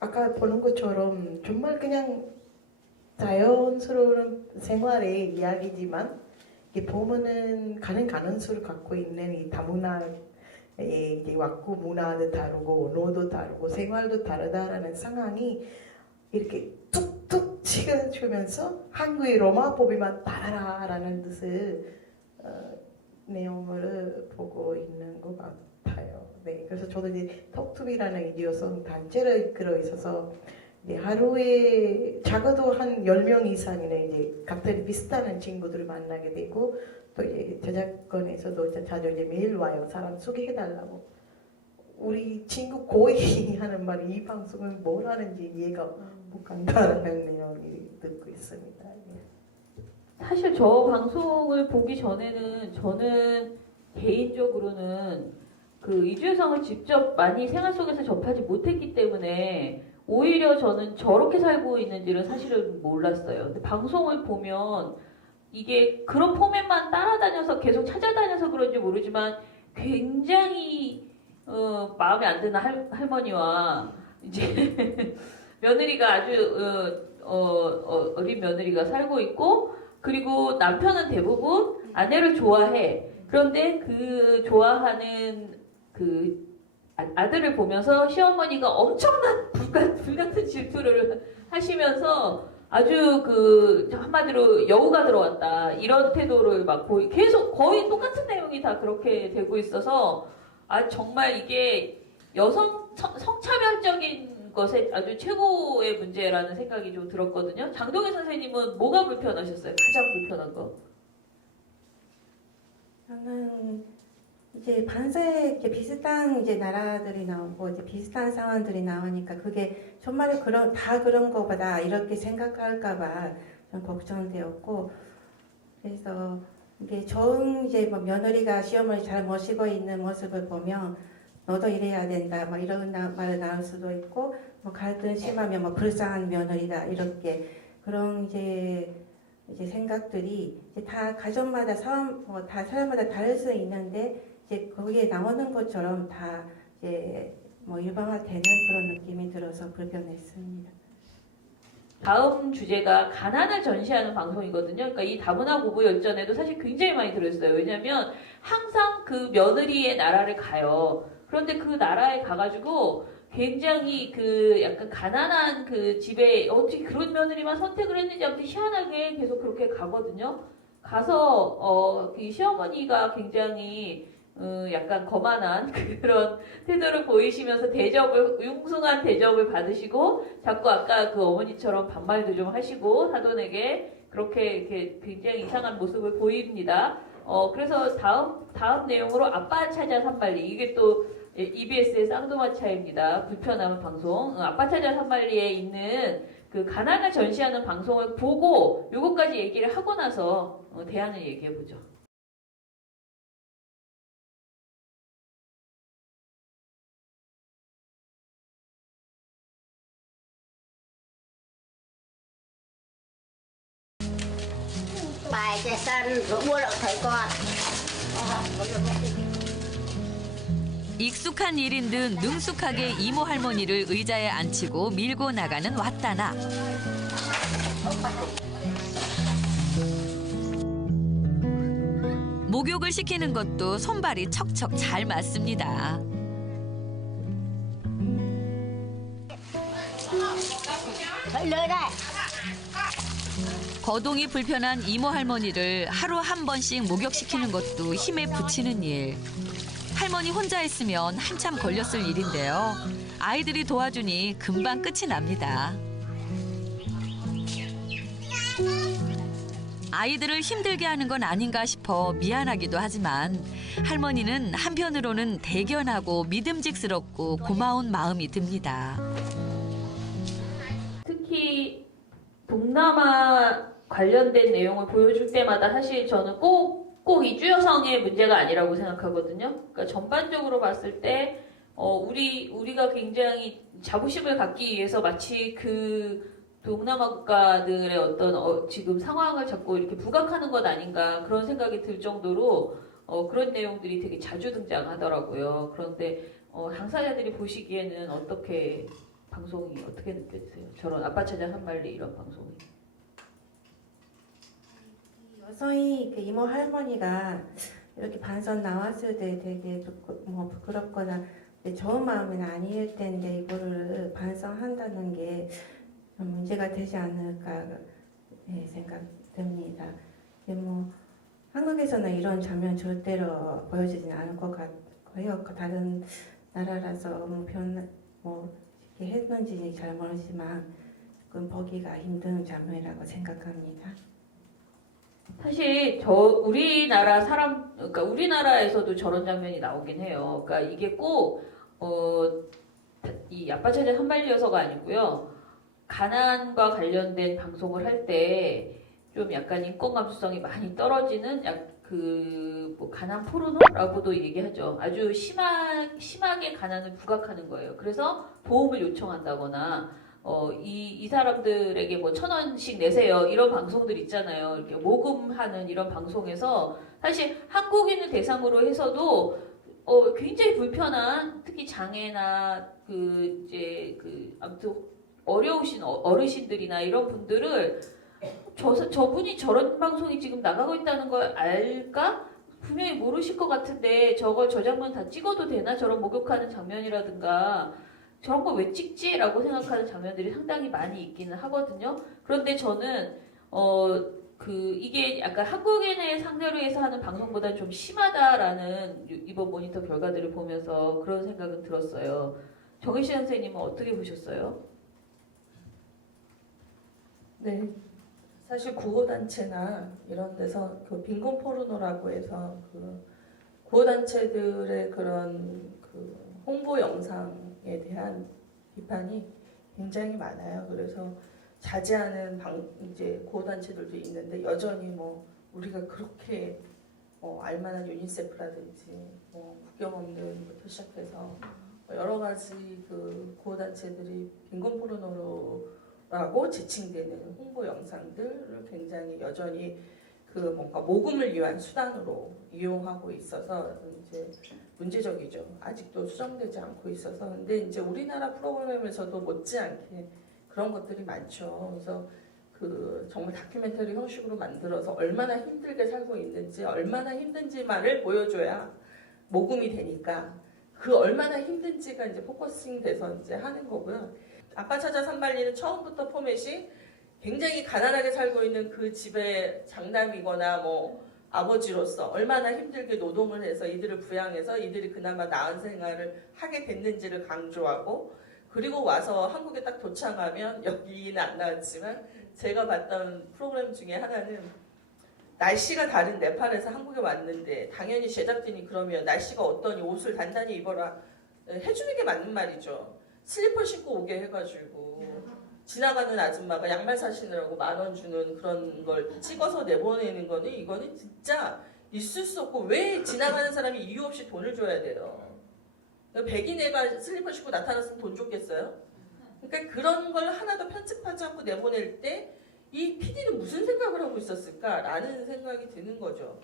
아까 보는 것처럼 정말 그냥 자연스러운 생활의 이야기지만 이게 보면은 가능성을 갖고 있는 이 다문화에 이제 왔고 문화도 다르고 언어도 다르고 생활도 다르다라는 상황이 이렇게 툭툭 찍어주면서 한국의 로마법에만 따라라는 뜻을 내용을 보고 있는 것 같아요. 네, 그래서 저도 이제 톡투비라는 이디어성 단체를 이끌어 있어서 이제 하루에 적어도 한 10명 이상이나 이제 같은 비슷한 친구들을 만나게 되고 또 이제 저작권에서도 자주 이제 메일 와요. 사람 소개해달라고. 우리 친구 고이 하는 말이 이 방송은 뭘 하는지 이해가 못 간다는 내용이 듣고 있습니다. 사실 저 방송을 보기 전에는 저는 개인적으로는 그 이주여성을 직접 많이 생활 속에서 접하지 못했기 때문에 오히려 저는 저렇게 살고 있는지를 사실은 몰랐어요. 근데 방송을 보면 이게 그런 포맷만 따라다녀서 계속 찾아다녀서 그런지 모르지만 굉장히 마음에 안 드는 할머니와 이제 며느리가 아주 어린 며느리가 살고 있고 그리고 남편은 대부분 아내를 좋아해. 그런데 그 좋아하는 그 아들을 보면서 시어머니가 엄청난 불같은 질투를 하시면서 아주 그 한마디로 여우가 들어왔다 이런 태도를 막 계속 거의 똑같은 내용이 다 그렇게 되고 있어서 정말 이게 여성 성차별적인 것에 아주 최고의 문제라는 생각이 좀 들었거든요. 장동희 선생님은 뭐가 불편하셨어요? 가장 불편한 거? 저는 이제 방사에 이제 비슷한 이제 나라들이 나오고 이제 비슷한 상황들이 나오니까 그게 정말 다 그런 거보다 이렇게 생각할까봐 좀 걱정되었고 그래서 이게 좋은 이제 뭐 며느리가 시어머니 잘 모시고 있는 모습을 보면 너도 이래야 된다 뭐 이런 말을 나올 수도 있고 뭐 갈등 심하면 뭐 불쌍한 며느리다 이렇게 그런 이제 생각들이 이제 다 가정마다 다 사람마다 다를 수 있는데 이제 거기에 나오는 것처럼 다 이제 뭐 일반화되는 그런 느낌이 들어서 불편했습니다. 다음 주제가 가난을 전시하는 방송이거든요. 그러니까 이 다문화 부부 열전에도 사실 굉장히 많이 들어있어요. 왜냐하면 항상 그 며느리의 나라를 가요. 그런데 그 나라에 가가지고 굉장히 그 약간 가난한 그 집에 어떻게 그런 며느리만 선택을 했는지 아무튼 희한하게 계속 그렇게 가거든요. 가서 그 시어머니가 굉장히 약간 거만한 그런 태도를 보이시면서 융숭한 대접을 받으시고 자꾸 아까 그 어머니처럼 반말도 좀 하시고 사돈에게 그렇게 이렇게 굉장히 이상한 모습을 보입니다. 그래서 다음 내용으로 아빠 찾아 산발리 이게 또 EBS의 쌍두마차입니다. 불편한 방송. 아빠 찾아 산발리에 있는 그 가난을 전시하는 방송을 보고 요것까지 얘기를 하고 나서 대안을 얘기해 보죠. Bài che sân rồi mua lợn thấy con. 익숙한 일인 듯 능숙하게 이모 할머니를 의자에 앉히고 밀고 나가는 왔다나. 목욕을 시키는 것도 손발이 척척 잘 맞습니다. Lấy đây. 거동이 불편한 이모 할머니를 하루 한 번씩 목욕시키는 것도 힘에 부치는 일. 할머니 혼자 있으면 한참 걸렸을 일인데요. 아이들이 도와주니 금방 끝이 납니다. 아이들을 힘들게 하는 건 아닌가 싶어 미안하기도 하지만 할머니는 한편으로는 대견하고 믿음직스럽고 고마운 마음이 듭니다. 특히 동남아 관련된 내용을 보여줄 때마다 사실 저는 꼭 이주 여성의 문제가 아니라고 생각하거든요. 그러니까 전반적으로 봤을 때 우리가 굉장히 자부심을 갖기 위해서 마치 그 동남아 국가들의 어떤 지금 상황을 자꾸 이렇게 부각하는 것 아닌가 그런 생각이 들 정도로 그런 내용들이 되게 자주 등장하더라고요. 그런데 당사자들이 보시기에는 방송이 어떻게 느껴지세요? 저런 아빠 찾아 한 말리 이런 방송이. 여성이 이모 할머니가 이렇게 반선 나왔을 때 되게 부끄럽거나 좋은 마음은 아닐 텐데 이거를 반성한다는 게 문제가 되지 않을까 생각됩니다. 한국에서는 이런 장면 절대로 보여지지 않을 것 같고요. 다른 나라라서 이렇게 했는지 잘 모르지만 그건 보기가 힘든 장면이라고 생각합니다. 사실 그러니까 우리나라에서도 저런 장면이 나오긴 해요. 그러니까 이게 꼭 이 아빠 찾아 한 말리 여서가 아니고요. 가난과 관련된 방송을 할 때 좀 약간 인권 감수성이 많이 떨어지는 가난 포르노라고도 얘기하죠. 아주 심하게 가난을 부각하는 거예요. 그래서 도움을 요청한다거나 이 사람들에게 1,000원씩 내세요. 이런 방송들 있잖아요. 이렇게 모금하는 이런 방송에서 사실 한국인을 대상으로 해서도 굉장히 불편한 특히 장애나 아무튼 어려우신 어르신들이나 이런 분들을 저분이 저런 방송이 지금 나가고 있다는 걸 알까? 분명히 모르실 것 같은데 저 장면 다 찍어도 되나? 저런 목욕하는 장면이라든가 저런 거 왜 찍지? 라고 생각하는 장면들이 상당히 많이 있기는 하거든요. 그런데 저는 이게 약간 한국인의 상대로 해서 하는 방송보다 좀 심하다라는 이번 모니터 결과들을 보면서 그런 생각은 들었어요. 정혜씨 선생님은 어떻게 보셨어요? 네, 사실 구호단체나 이런 데서 그 빈곤 포르노라고 해서 그 구호단체들의 그런 홍보 영상에 대한 비판이 굉장히 많아요. 그래서 자제하는 구호단체들도 있는데 여전히 우리가 그렇게 알만한 유니세프라든지 국경 없는부터 시작해서 여러 가지 그 구호단체들이 빈곤 포르노라고 지칭되는 홍보 영상들을 굉장히 여전히 뭔가 모금을 위한 수단으로 이용하고 있어서 이제 문제적이죠. 아직도 수정되지 않고 있어서. 근데 이제 우리나라 프로그램에서도 못지않게 그런 것들이 많죠. 그래서 정말 다큐멘터리 형식으로 만들어서 얼마나 힘들게 살고 있는지, 얼마나 힘든지만을 보여줘야 모금이 되니까 그 얼마나 힘든지가 이제 포커싱 돼서 이제 하는 거고요. 아빠 찾아 산발리는 처음부터 포맷이 굉장히 가난하게 살고 있는 그 집의 장남이거나 아버지로서 얼마나 힘들게 노동을 해서 이들을 부양해서 이들이 그나마 나은 생활을 하게 됐는지를 강조하고, 그리고 와서 한국에 딱 도착하면, 여기는 안 나왔지만 제가 봤던 프로그램 중에 하나는 날씨가 다른 네팔에서 한국에 왔는데 당연히 제작진이 그러면 날씨가 어떠니 옷을 단단히 입어라 해주는 게 맞는 말이죠. 슬리퍼 신고 오게 해가지고 지나가는 아줌마가 양말 사시느라고 10,000원 주는 그런 걸 찍어서 내보내는 이거는 진짜 있을 수 없고, 왜 지나가는 사람이 이유 없이 돈을 줘야 돼요? 백인 애가 슬리퍼 신고 나타났으면 돈 줬겠어요? 그러니까 그런 걸 하나도 편집하지 않고 내보낼 때 이 PD는 무슨 생각을 하고 있었을까라는 생각이 드는 거죠.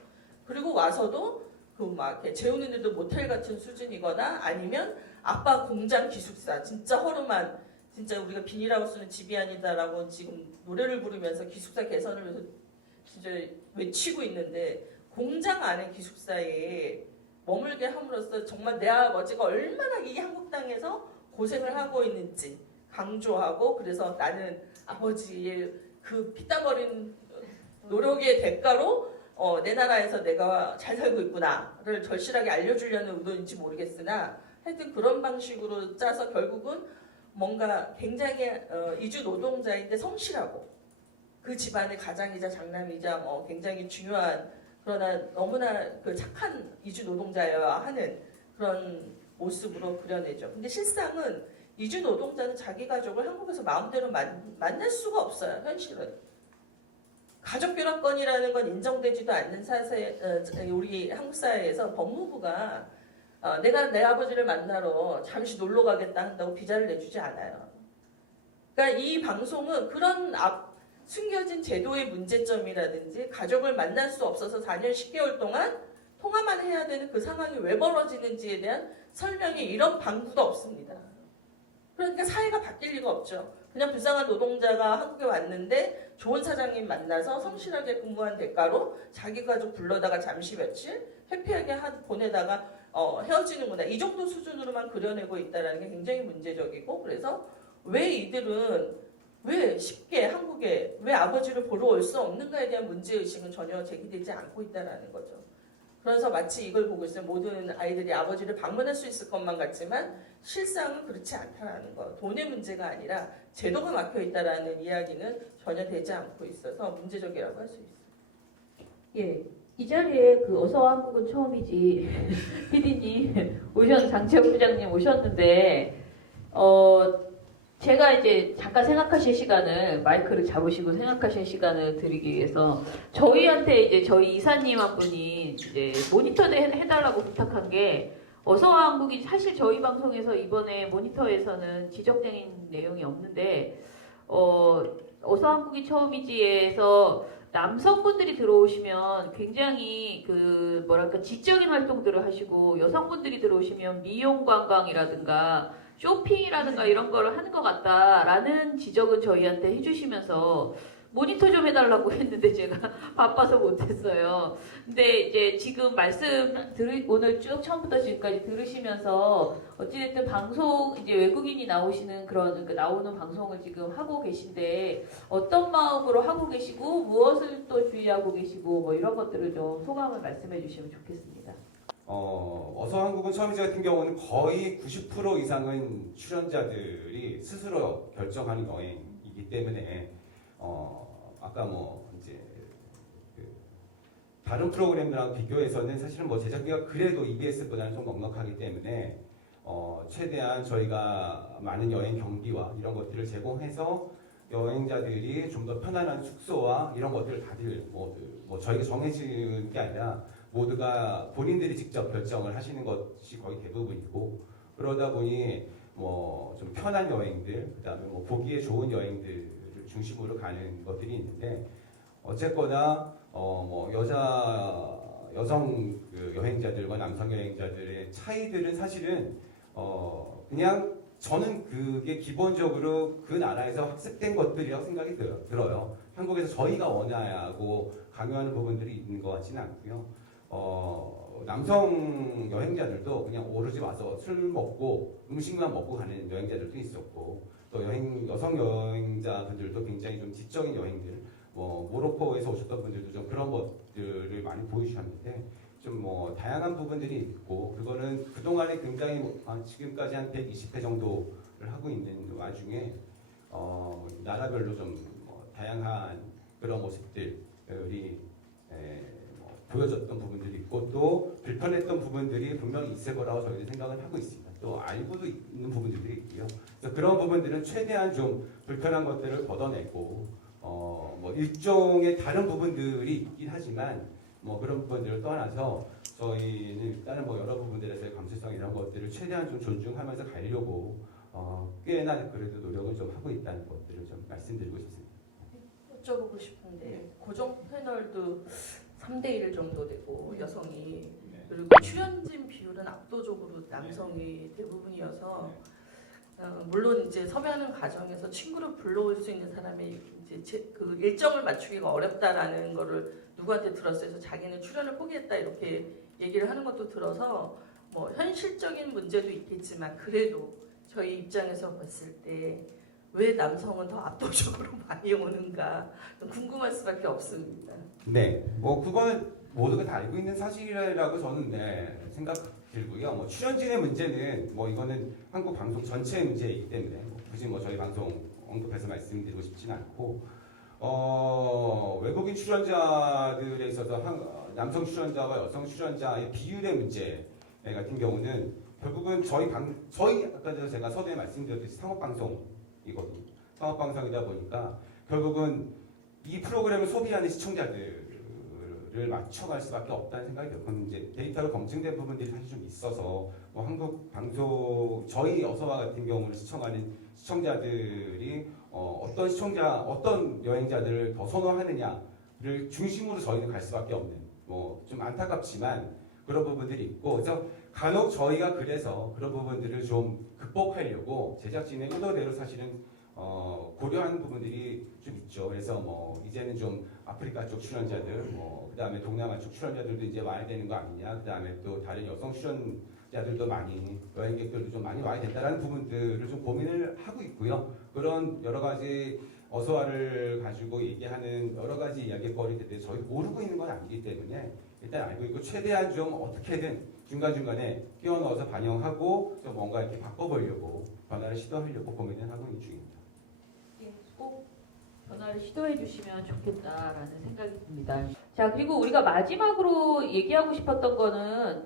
그리고 와서도 이렇게 재우는 데도 모텔 같은 수준이거나 아니면 아빠 공장 기숙사, 진짜 허름한, 진짜 우리가 비닐하우스는 집이 아니다라고 지금 노래를 부르면서 기숙사 개선을 위해서 진짜 외치고 있는데, 공장 안에 기숙사에 머물게 함으로써 정말 내 아버지가 얼마나 이 한국 땅에서 고생을 하고 있는지 강조하고, 그래서 나는 아버지의 그 피땀 어린 노력의 대가로 내 나라에서 내가 잘 살고 있구나를 절실하게 알려주려는 의도인지 모르겠으나 하여튼 그런 방식으로 짜서 결국은 뭔가 굉장히 이주 노동자인데 성실하고 그 집안의 가장이자 장남이자 굉장히 중요한 그러나 너무나 그 착한 이주 노동자여야 하는 그런 모습으로 그려내죠. 근데 실상은 이주 노동자는 자기 가족을 한국에서 마음대로 만날 수가 없어요. 현실은. 가족 결합권이라는 건 인정되지도 않는 우리 한국 사회에서 법무부가 내가 내 아버지를 만나러 잠시 놀러 가겠다 한다고 비자를 내주지 않아요. 그러니까 이 방송은 그런 숨겨진 제도의 문제점이라든지 가족을 만날 수 없어서 4년 10개월 동안 통화만 해야 되는 그 상황이 왜 벌어지는지에 대한 설명이 이런 방구도 없습니다. 그러니까 사회가 바뀔 리가 없죠. 그냥 불쌍한 노동자가 한국에 왔는데 좋은 사장님 만나서 성실하게 근무한 대가로 자기 가족 불러다가 잠시 며칠 해피하게 보내다가 헤어지는구나. 이 정도 수준으로만 그려내고 있다는 게 굉장히 문제적이고 그래서 왜 이들은 왜 쉽게 한국에 왜 아버지를 보러 올 수 없는가에 대한 문제의식은 전혀 제기되지 않고 있다는 거죠. 그래서 마치 이걸 보고 있으면 모든 아이들이 아버지를 방문할 수 있을 것만 같지만 실상은 그렇지 않다는 거. 돈의 문제가 아니라 제도가 막혀 있다는 이야기는 전혀 되지 않고 있어서 문제적이라고 할 수 있어요. 예, 이 자리에 그 어서와 한국은 처음이지 PD님 장채혁 부장님 오셨는데 제가 이제 잠깐 생각하실 시간을 마이크를 잡으시고 생각하실 시간을 드리기 위해서 저희한테 이제 저희 이사님 한 분이 이제 모니터 해달라고 부탁한 게 어서와 한국이 사실 저희 방송에서 이번에 모니터에서는 지적된 내용이 없는데 어서와 한국이 처음이지에서 남성분들이 들어오시면 굉장히 그 뭐랄까 지적인 활동들을 하시고 여성분들이 들어오시면 미용 관광이라든가 쇼핑이라든가 이런 거를 하는 것 같다라는 지적은 저희한테 해주시면서 모니터 좀 해달라고 했는데 제가 바빠서 못했어요. 근데 이제 지금 오늘 쭉 처음부터 지금까지 들으시면서 어찌됐든 방송 이제 외국인이 나오시는 나오는 방송을 지금 하고 계신데 어떤 마음으로 하고 계시고 무엇을 또 주의하고 계시고 뭐 이런 것들을 좀 소감을 말씀해 주시면 좋겠습니다. 어서 한국은 처음이지 같은 경우는 거의 90% 이상은 출연자들이 스스로 결정하는 여행이기 때문에 아까 뭐 이제 다른 프로그램들하고 비교해서는 사실은 뭐 제작비가 그래도 EBS보다는 좀 넉넉하기 때문에 최대한 저희가 많은 여행 경비와 이런 것들을 제공해서 여행자들이 좀 더 편안한 숙소와 이런 것들을 다들 뭐 저희가 정해지는 게 아니라 모두가 본인들이 직접 결정을 하시는 것이 거의 대부분이고 그러다 보니 뭐 좀 편한 여행들 그다음에 뭐 보기에 좋은 여행들을 중심으로 가는 것들이 있는데 어쨌거나 뭐 여성 그 여행자들과 남성 여행자들의 차이들은 사실은 그냥 저는 그게 기본적으로 그 나라에서 학습된 것들이라고 생각이 들어요. 한국에서 저희가 원하고 강요하는 부분들이 있는 것 같지는 않고요. 남성 여행자들도 그냥 오로지 와서 술 먹고 음식만 먹고 가는 여행자들도 있었고 또 여성 여행자분들도 굉장히 좀 지적인 여행들 뭐 모로코에서 오셨던 분들도 좀 그런 것들을 많이 보여주셨는데 좀 뭐 다양한 부분들이 있고 그거는 그동안에 굉장히 지금까지 한 120회 정도를 하고 있는 와중에 나라별로 좀 다양한 그런 모습들이 보여졌던 부분들이 있고 또 불편했던 부분들이 분명히 있을 거라고 저희는 생각을 하고 있습니다. 또 알고도 있는 부분들이 있고요. 그래서 그런 부분들은 최대한 좀 불편한 것들을 걷어내고 뭐 일종의 다른 부분들이 있긴 하지만 뭐 그런 부분들을 떠나서 저희는 일단은 뭐 여러 부분들에서의 감수성 이런 것들을 최대한 좀 존중하면서 가려고 꽤나 그래도 노력을 좀 하고 있다는 것들을 좀 말씀드리고 싶습니다. 여쭤보고 싶은데 고정 패널도 3대1 정도 되고 여성이 그리고 출연진 비율은 압도적으로 남성이 대부분이어서 물론 이제 섭외하는 과정에서 친구를 불러올 수 있는 사람이 이제 그 일정을 맞추기가 어렵다라는 거를 누구한테 들었어요. 그래서 자기는 출연을 포기했다 이렇게 얘기를 하는 것도 들어서 뭐 현실적인 문제도 있겠지만 그래도 저희 입장에서 봤을 때 왜 남성은 더 압도적으로 많이 오는가 궁금할 수밖에 없습니다. 네, 뭐 그거는 모두가 다 알고 있는 사실이라고 저는 생각 들고요. 뭐 출연진의 문제는 뭐 이거는 한국 방송 전체의 문제이기 때문에 뭐 굳이 뭐 저희 방송 언급해서 말씀드리고 싶지는 않고 외국인 출연자들에 있어서 남성 출연자와 여성 출연자의 비율의 문제 같은 경우는 결국은 저희 아까 전에 제가 서두에 말씀드렸듯이 상업방송이거든요. 상업방송이다 보니까 결국은 이 프로그램을 소비하는 시청자들을 맞춰갈 수밖에 없다는 생각이 들거든요. 이제 데이터로 검증된 부분들이 사실 좀 있어서 뭐 한국 방송 저희 어서와 같은 경우를 시청하는 시청자들이 어떤 여행자들을 더 선호하느냐를 중심으로 저희는 갈 수밖에 없는 뭐 좀 안타깝지만 그런 부분들이 있고 그래서 간혹 저희가 그래서 그런 부분들을 좀 극복하려고 제작진의 의도대로 사실은 고려하는 부분들이 좀 있죠. 그래서 뭐 이제는 좀 아프리카 쪽 출연자들, 뭐 그다음에 동남아 쪽 출연자들도 이제 와야 되는 거 아니냐. 그다음에 또 다른 여성 출연자들도 많이 여행객들도 좀 많이 와야 된다라는 부분들을 좀 고민을 하고 있고요. 그런 여러 가지 어서와를 가지고 얘기하는 여러 가지 이야기거리들에 대해서 저희 모르고 있는 건 아니기 때문에 일단 알고 있고 최대한 좀 어떻게든 중간중간에 끼워 넣어서 반영하고 좀 뭔가 이렇게 바꿔보려고 변화를 시도하려고 고민을 하고 있는 중입니다. 꼭 변화를 시도해 주시면 좋겠다라는 생각이 듭니다. 자, 그리고 우리가 마지막으로 얘기하고 싶었던 거는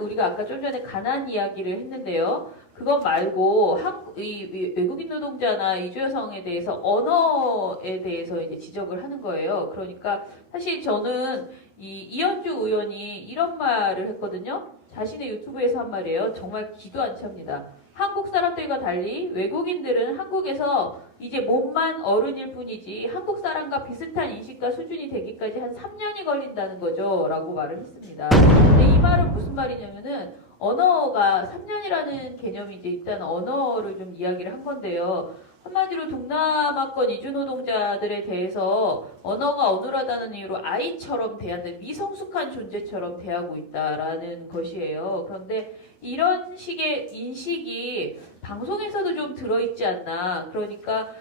우리가 아까 좀 전에 가난 이야기를 했는데요. 그것 말고 이 외국인 노동자나 이주 여성에 대해서 언어에 대해서 이제 지적을 하는 거예요. 그러니까 사실 저는 이현주 의원이 이런 말을 했거든요. 자신의 유튜브에서 한 말이에요. 정말 기도 안 찹니다. 한국 사람들과 달리 외국인들은 한국에서 이제 몸만 어른일 뿐이지 한국 사람과 비슷한 인식과 수준이 되기까지 한 3년이 걸린다는 거죠. 라고 말을 했습니다. 근데 이 말은 무슨 말이냐면은 언어가 3년이라는 개념이 이제 일단 언어를 좀 이야기를 한 건데요. 한마디로 동남아권 이주 노동자들에 대해서 언어가 어눌하다는 이유로 아이처럼 대하는 미성숙한 존재처럼 대하고 있다라는 것이에요. 그런데 이런 식의 인식이 방송에서도 좀 들어있지 않나. 그러니까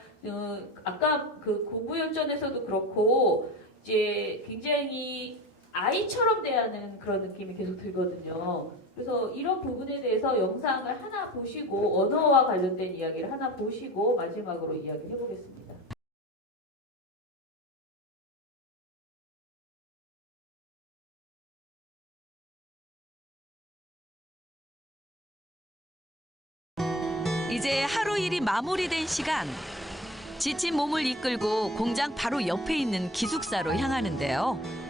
아까 그 고부열전에서도 그렇고 이제 굉장히 아이처럼 대하는 그런 느낌이 계속 들거든요. 그래서 이런 부분에 대해서 영상을 하나 보시고 언어와 관련된 이야기를 하나 보시고 마지막으로 이야기를 해보겠습니다. 이제 하루 일이 마무리된 시간. 지친 몸을 이끌고 공장 바로 옆에 있는 기숙사로 향하는데요.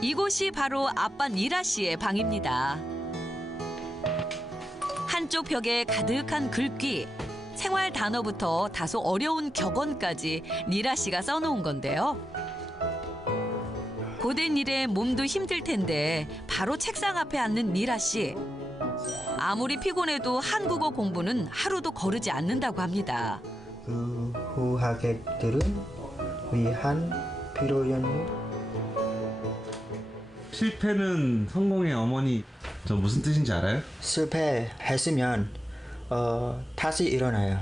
이곳이 바로 아빠 니라 씨의 방입니다. 한쪽 벽에 가득한 글귀, 생활 단어부터 다소 어려운 격언까지 니라 씨가 써놓은 건데요. 고된 일에 몸도 힘들 텐데 바로 책상 앞에 앉는 니라 씨. 아무리 피곤해도 한국어 공부는 하루도 거르지 않는다고 합니다. 후하객들은 위한 피로연료. 실패는 성공의 어머니. 저 무슨 뜻인지 알아요? 실패했으면 다시 일어나요.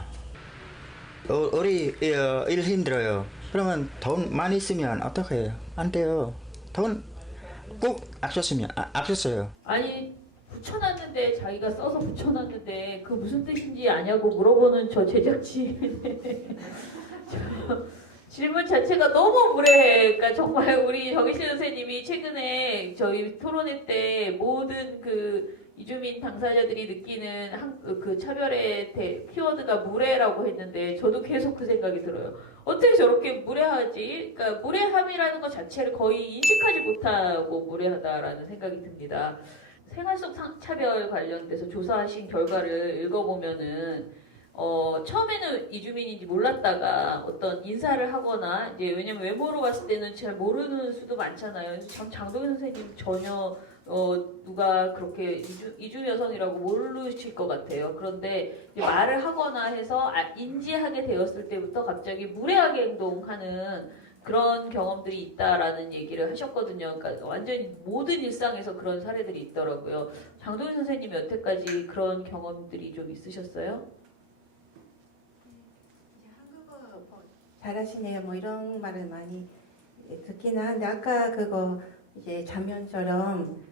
우리 일 힘들어요. 그러면 돈 많이 쓰면 어떻게 해요? 안 돼요. 돈 꼭 아꼈어요. 아니 붙여놨는데 자기가 써서 붙여놨는데 그 무슨 뜻인지 아냐고 물어보는 저 제작진. 질문 자체가 너무 무례해. 그러니까 정말 우리 정희신 선생님이 최근에 저희 토론회 때 모든 그 이주민 당사자들이 느끼는 그 차별의 키워드가 무례라고 했는데 저도 계속 그 생각이 들어요. 어떻게 저렇게 무례하지? 그러니까 무례함이라는 것 자체를 거의 인식하지 못하고 무례하다라는 생각이 듭니다. 생활속 차별 관련돼서 조사하신 결과를 읽어보면은 처음에는 이주민인지 몰랐다가 어떤 인사를 하거나 이제 왜냐면 외모로 봤을 때는 잘 모르는 수도 많잖아요. 장동현 선생님 전혀 누가 그렇게 이주 여성이라고 모르실 것 같아요. 그런데 이제 말을 하거나 해서 인지하게 되었을 때부터 갑자기 무례하게 행동하는 그런 경험들이 있다라는 얘기를 하셨거든요. 그러니까 완전히 모든 일상에서 그런 사례들이 있더라고요. 장동윤 선생님이 여태까지 그런 경험들이 좀 있으셨어요? 잘하시네요. 뭐 이런 말을 많이 듣기는 한데 아까 그거 이제 장면처럼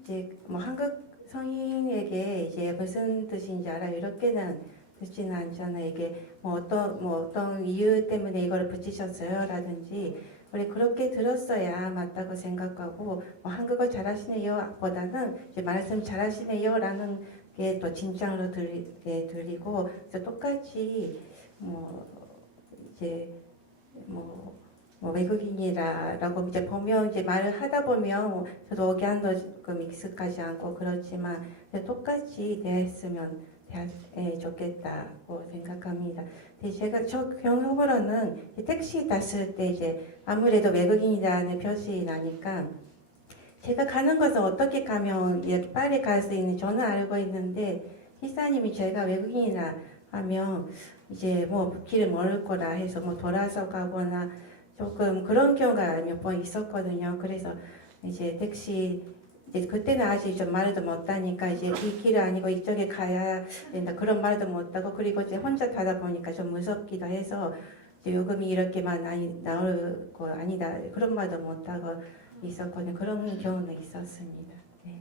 이제 뭐 한국 성인에게 이제 무슨 뜻인지 알아요. 이렇게는 듣지는 않잖아요. 이게 뭐 어떤 이유 때문에 이걸 붙이셨어요라든지 원래 그렇게 들었어야 맞다고 생각하고 뭐 한국어 잘하시네요 보다는 이제 말씀 잘하시네요라는 게 또 진짜로 들리고 그래서 똑같이 뭐 이제 뭐 외국인이라고 이제 보면 이제 말을 하다 보면 저도 억양도 조금 익숙하지 않고 그렇지만 똑같이 대했으면 좋겠다고 생각합니다. 제가 저 경험으로는 택시 탔을 때 이제 아무래도 외국인이라는 표시 나니까 제가 가는 것은 어떻게 가면 이렇게 빨리 갈 수 있는지 저는 알고 있는데 기사님이 제가 외국인이라 하면 이제 뭐 길을 모를 거라 해서 뭐 돌아서 가거나 조금 그런 경우가 몇 번 있었거든요. 그래서 이제 택시 이제 그때는 아직 좀 말도 못하니까 이제 이 길이 아니고 이쪽에 가야 된다 그런 말도 못하고 그리고 이제 혼자 타다 보니까 좀 무섭기도 해서 이제 요금이 이렇게만 많이 나올 거 아니다 그런 말도 못하고 있었거든요. 그런 경우는 있었습니다. 네.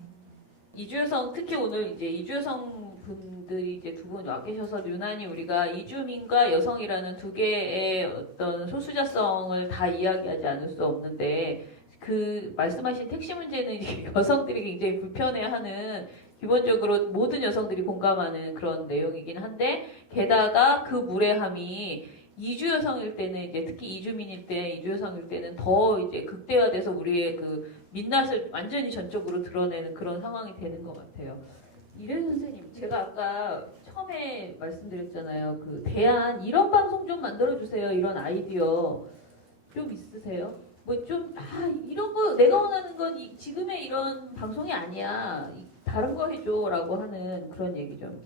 이주여성 특히 오늘 이제 이주여성 분들이 이제 두 분 와 계셔서 유난히 우리가 이주민과 여성이라는 두 개의 어떤 소수자성을 다 이야기하지 않을 수 없는데 그 말씀하신 택시 문제는 이제 여성들이 굉장히 불편해하는 기본적으로 모든 여성들이 공감하는 그런 내용이긴 한데 게다가 그 무례함이 이주 여성일 때는 이제 특히 이주민일 때 이주 여성일 때는 더 이제 극대화돼서 우리의 그 민낯을 완전히 전적으로 드러내는 그런 상황이 되는 것 같아요. 이ren 선생님, 제가 아까 처음에 말씀드렸잖아요. 그 대안 이런 방송 좀 만들어 주세요. 이런 아이디어 좀 있으세요? 뭐 좀 이런 거 내가 원하는 건 지금의 이런 방송이 아니야. 다른 거 해줘라고 하는 그런 얘기 좀.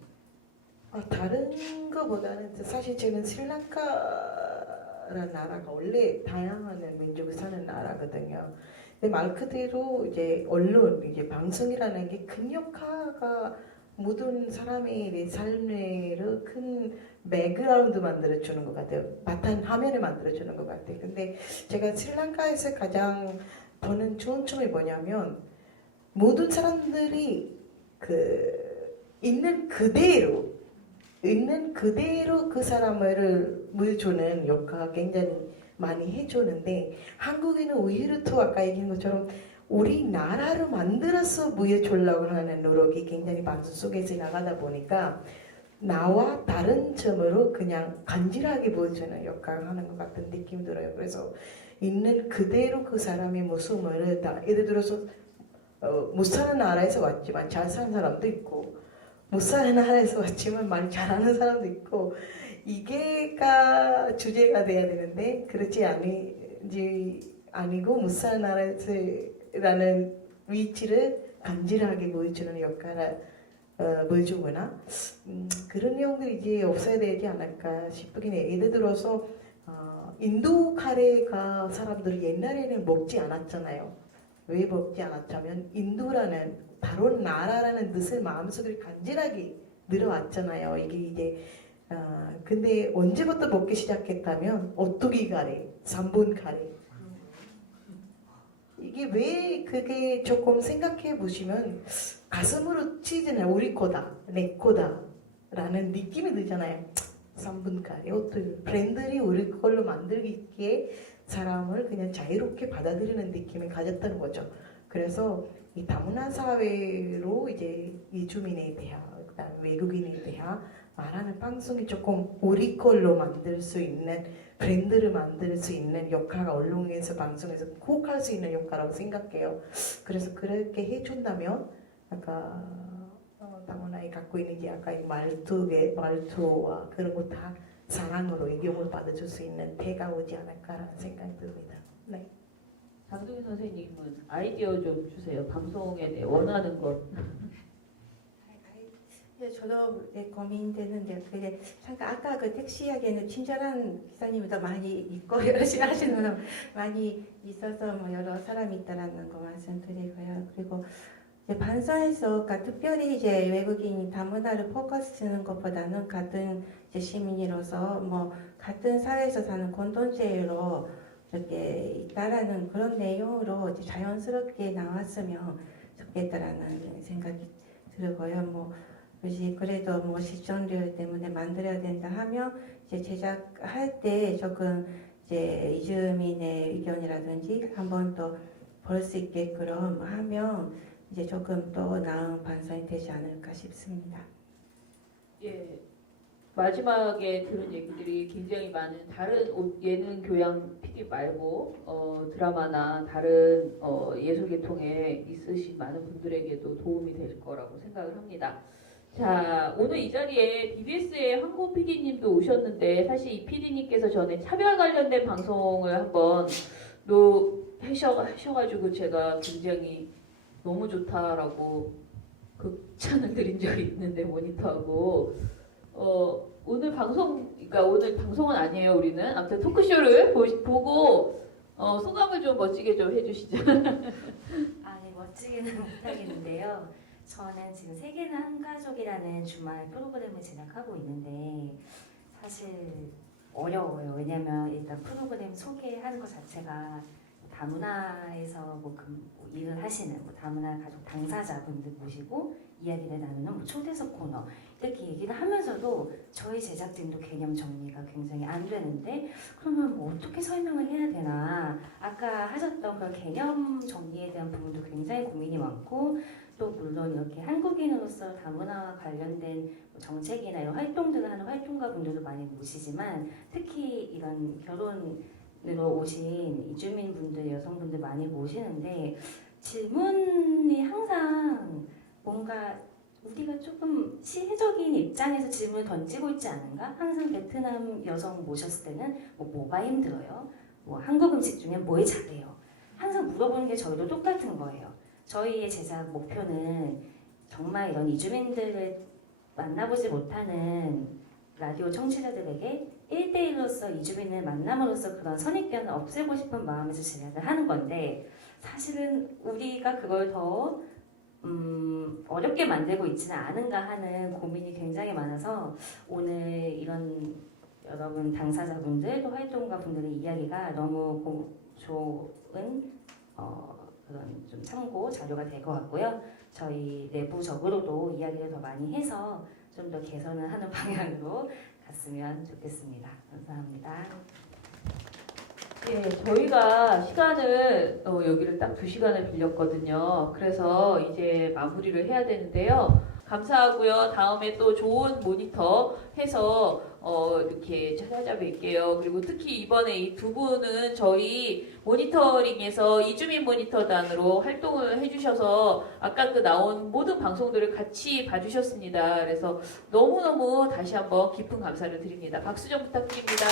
다른 거보다는 사실 저는 스리랑카라는 나라가 원래 다양한 민족이 사는 나라거든요. 근데 말 그대로 이제 언론, 이제 방송이라는 게 큰 역할가 모든 사람의 삶을 큰 백그라운드 만들어주는 것 같아요. 바탕 화면을 만들어주는 것 같아요. 근데 제가 스리랑카에서 가장 저는 좋은 점이 뭐냐면 모든 사람들이 있는 그대로 그 사람을 보여주는 역할을 굉장히 많이 해주는데 한국에는 오히려 또 아까 얘기한 것처럼 우리나라를 만들어서 보여주려고 하는 노력이 굉장히 방송 속에서 나가다 보니까 나와 다른 점으로 그냥 간질하게 보여주는 역할을 하는 것 같은 느낌이 들어요. 그래서 있는 그대로 그 사람의 모습을 다 예를 들어서 못 사는 나라에서 왔지만 잘 사는 사람도 있고 못 사는 나라에서 왔지만 많이 잘하는 사람도 있고 이게가 주제가 돼야 되는데 그렇지 아니고 못 사는 나라에서라는 위치를 간질하게 보여주는 역할을 보여주거나 그런 내용들이 이제 없어야 되지 않을까 싶긴 해요. 예를 들어서 인도 카레가 사람들이 옛날에는 먹지 않았잖아요. 왜 먹지 않았냐면 인도라는 다른 나라라는 뜻을 마음속에 간질하게 들어왔잖아요. 이게 이제 근데 언제부터 먹기 시작했다면 오뚜기 카레, 3분 카레 이게 왜 그게 조금 생각해 보시면 가슴으로 치잖아요. 우리 거다, 내 거다 라는 느낌이 들잖아요. 3분 카레, 어떤 브랜드들이 우리 걸로 만들기에 사람을 그냥 자유롭게 받아들이는 느낌을 가졌다는 거죠. 그래서 이 다문화 사회로 이제 이주민에 대한 외국인에 대한 말하는 방송이 조금 우리 걸로 만들 수 있는 브랜드를 만들 수 있는 역할을 언론에서 방송에서 꼭 할 수 있는 역할이라고 생각해요. 그래서 그렇게 해준다면 아까 다문화에 갖고 있는 이제 아까 이 말투와 그런 거 다 사랑으로 이용을 받아줄 수 있는 때가 오지 않을까라는 생각이 듭니다. 네. 장동윤 선생님은 아이디어 좀 주세요. 방송에 대해 원하는 것. 예, 저도 고민되는데 그게 잠깐 아까 그 택시 이야기에는 친절한 기사님이 더 많이 있고 열심히 하시는 분은 많이 있어서 뭐 여러 사람이 있다라는 거 말씀드리고요. 그리고 이제 반사에서 그러니까 특별히 이제 외국인 다문화를 포커스하는 것보다는 같은 이제 시민으로서 뭐 같은 사회에서 사는 공동체로 이렇게 있다라는 그런 내용으로 이제 자연스럽게 나왔으면 좋겠다라는 생각이 들고요. 뭐 굳이 그래도 뭐 시청률 때문에 만들어야 된다 하면 이제 제작할 때 조금 이제 이주민의 의견이라든지 한번 또 볼 수 있게끔 하면 이제 조금 더 나은 반성이 되지 않을까 싶습니다. 예. 마지막에 들은 얘기들이 굉장히 많은 다른 예능 교양 PD 말고 드라마나 다른 예술 계통에 있으신 많은 분들에게도 도움이 될 거라고 생각을 합니다. 자, 오늘 이 자리에 BBS의 황고 PD님도 오셨는데 사실 이 PD님께서 전에 차별 관련된 방송을 한번 하셔가지고 제가 굉장히 너무 좋다라고 극찬을 드린 적이 있는데 모니터하고 오늘 그러니까 오늘 방송은 아니에요. 우리는 아무튼 토크쇼를 보고 소감을 좀 멋지게 좀 해주시죠. 아니 멋지게는 못하겠는데요. 저는 지금 세계는 한 가족이라는 주말 프로그램을 제작하고 있는데 사실 어려워요. 왜냐면 일단 프로그램 소개하는 것 자체가 다문화에서 일을 하시는 다문화 가족 당사자분들 모시고 이야기를 나누는 초대석 코너 이렇게 얘기를 하면서도 저희 제작진도 개념 정리가 굉장히 안 되는데 그러면 뭐 어떻게 설명을 해야 되나 아까 하셨던 그 개념 정리에 대한 부분도 굉장히 고민이 많고 또 물론 이렇게 한국인으로서 다문화와 관련된 정책이나 이런 활동들을 하는 활동가 분들도 많이 모시지만 특히 이런 결혼으로 오신 이주민 분들 여성분들 많이 모시는데 질문이 항상 뭔가 우리가 조금 시혜적인 입장에서 질문을 던지고 있지 않은가? 항상 베트남 여성 모셨을 때는 뭐가 힘들어요? 뭐 한국 음식 중에 뭘 잘해요? 항상 물어보는 게 저희도 똑같은 거예요. 저희의 제작 목표는 정말 이런 이주민들을 만나보지 못하는 라디오 청취자들에게 1대1로서 이주민을 만남으로써 그런 선입견을 없애고 싶은 마음에서 제작을 하는 건데 사실은 우리가 그걸 더 어렵게 만들고 있지는 않은가 하는 고민이 굉장히 많아서 오늘 이런 여러분 당사자분들 또 활동가분들의 이야기가 너무 좋은 그런 좀 참고 자료가 될 것 같고요. 저희 내부적으로도 이야기를 더 많이 해서 좀 더 개선을 하는 방향으로 갔으면 좋겠습니다. 감사합니다. 예, 저희가 시간을 여기를 딱 2시간을 빌렸거든요. 그래서 이제 마무리를 해야 되는데요. 감사하고요. 다음에 또 좋은 모니터 해서 이렇게 찾아뵐게요. 그리고 특히 이번에 이 두 분은 저희 모니터링에서 이주민 모니터단으로 활동을 해주셔서 아까 그 나온 모든 방송들을 같이 봐주셨습니다. 그래서 너무너무 다시 한번 깊은 감사를 드립니다. 박수 좀 부탁드립니다.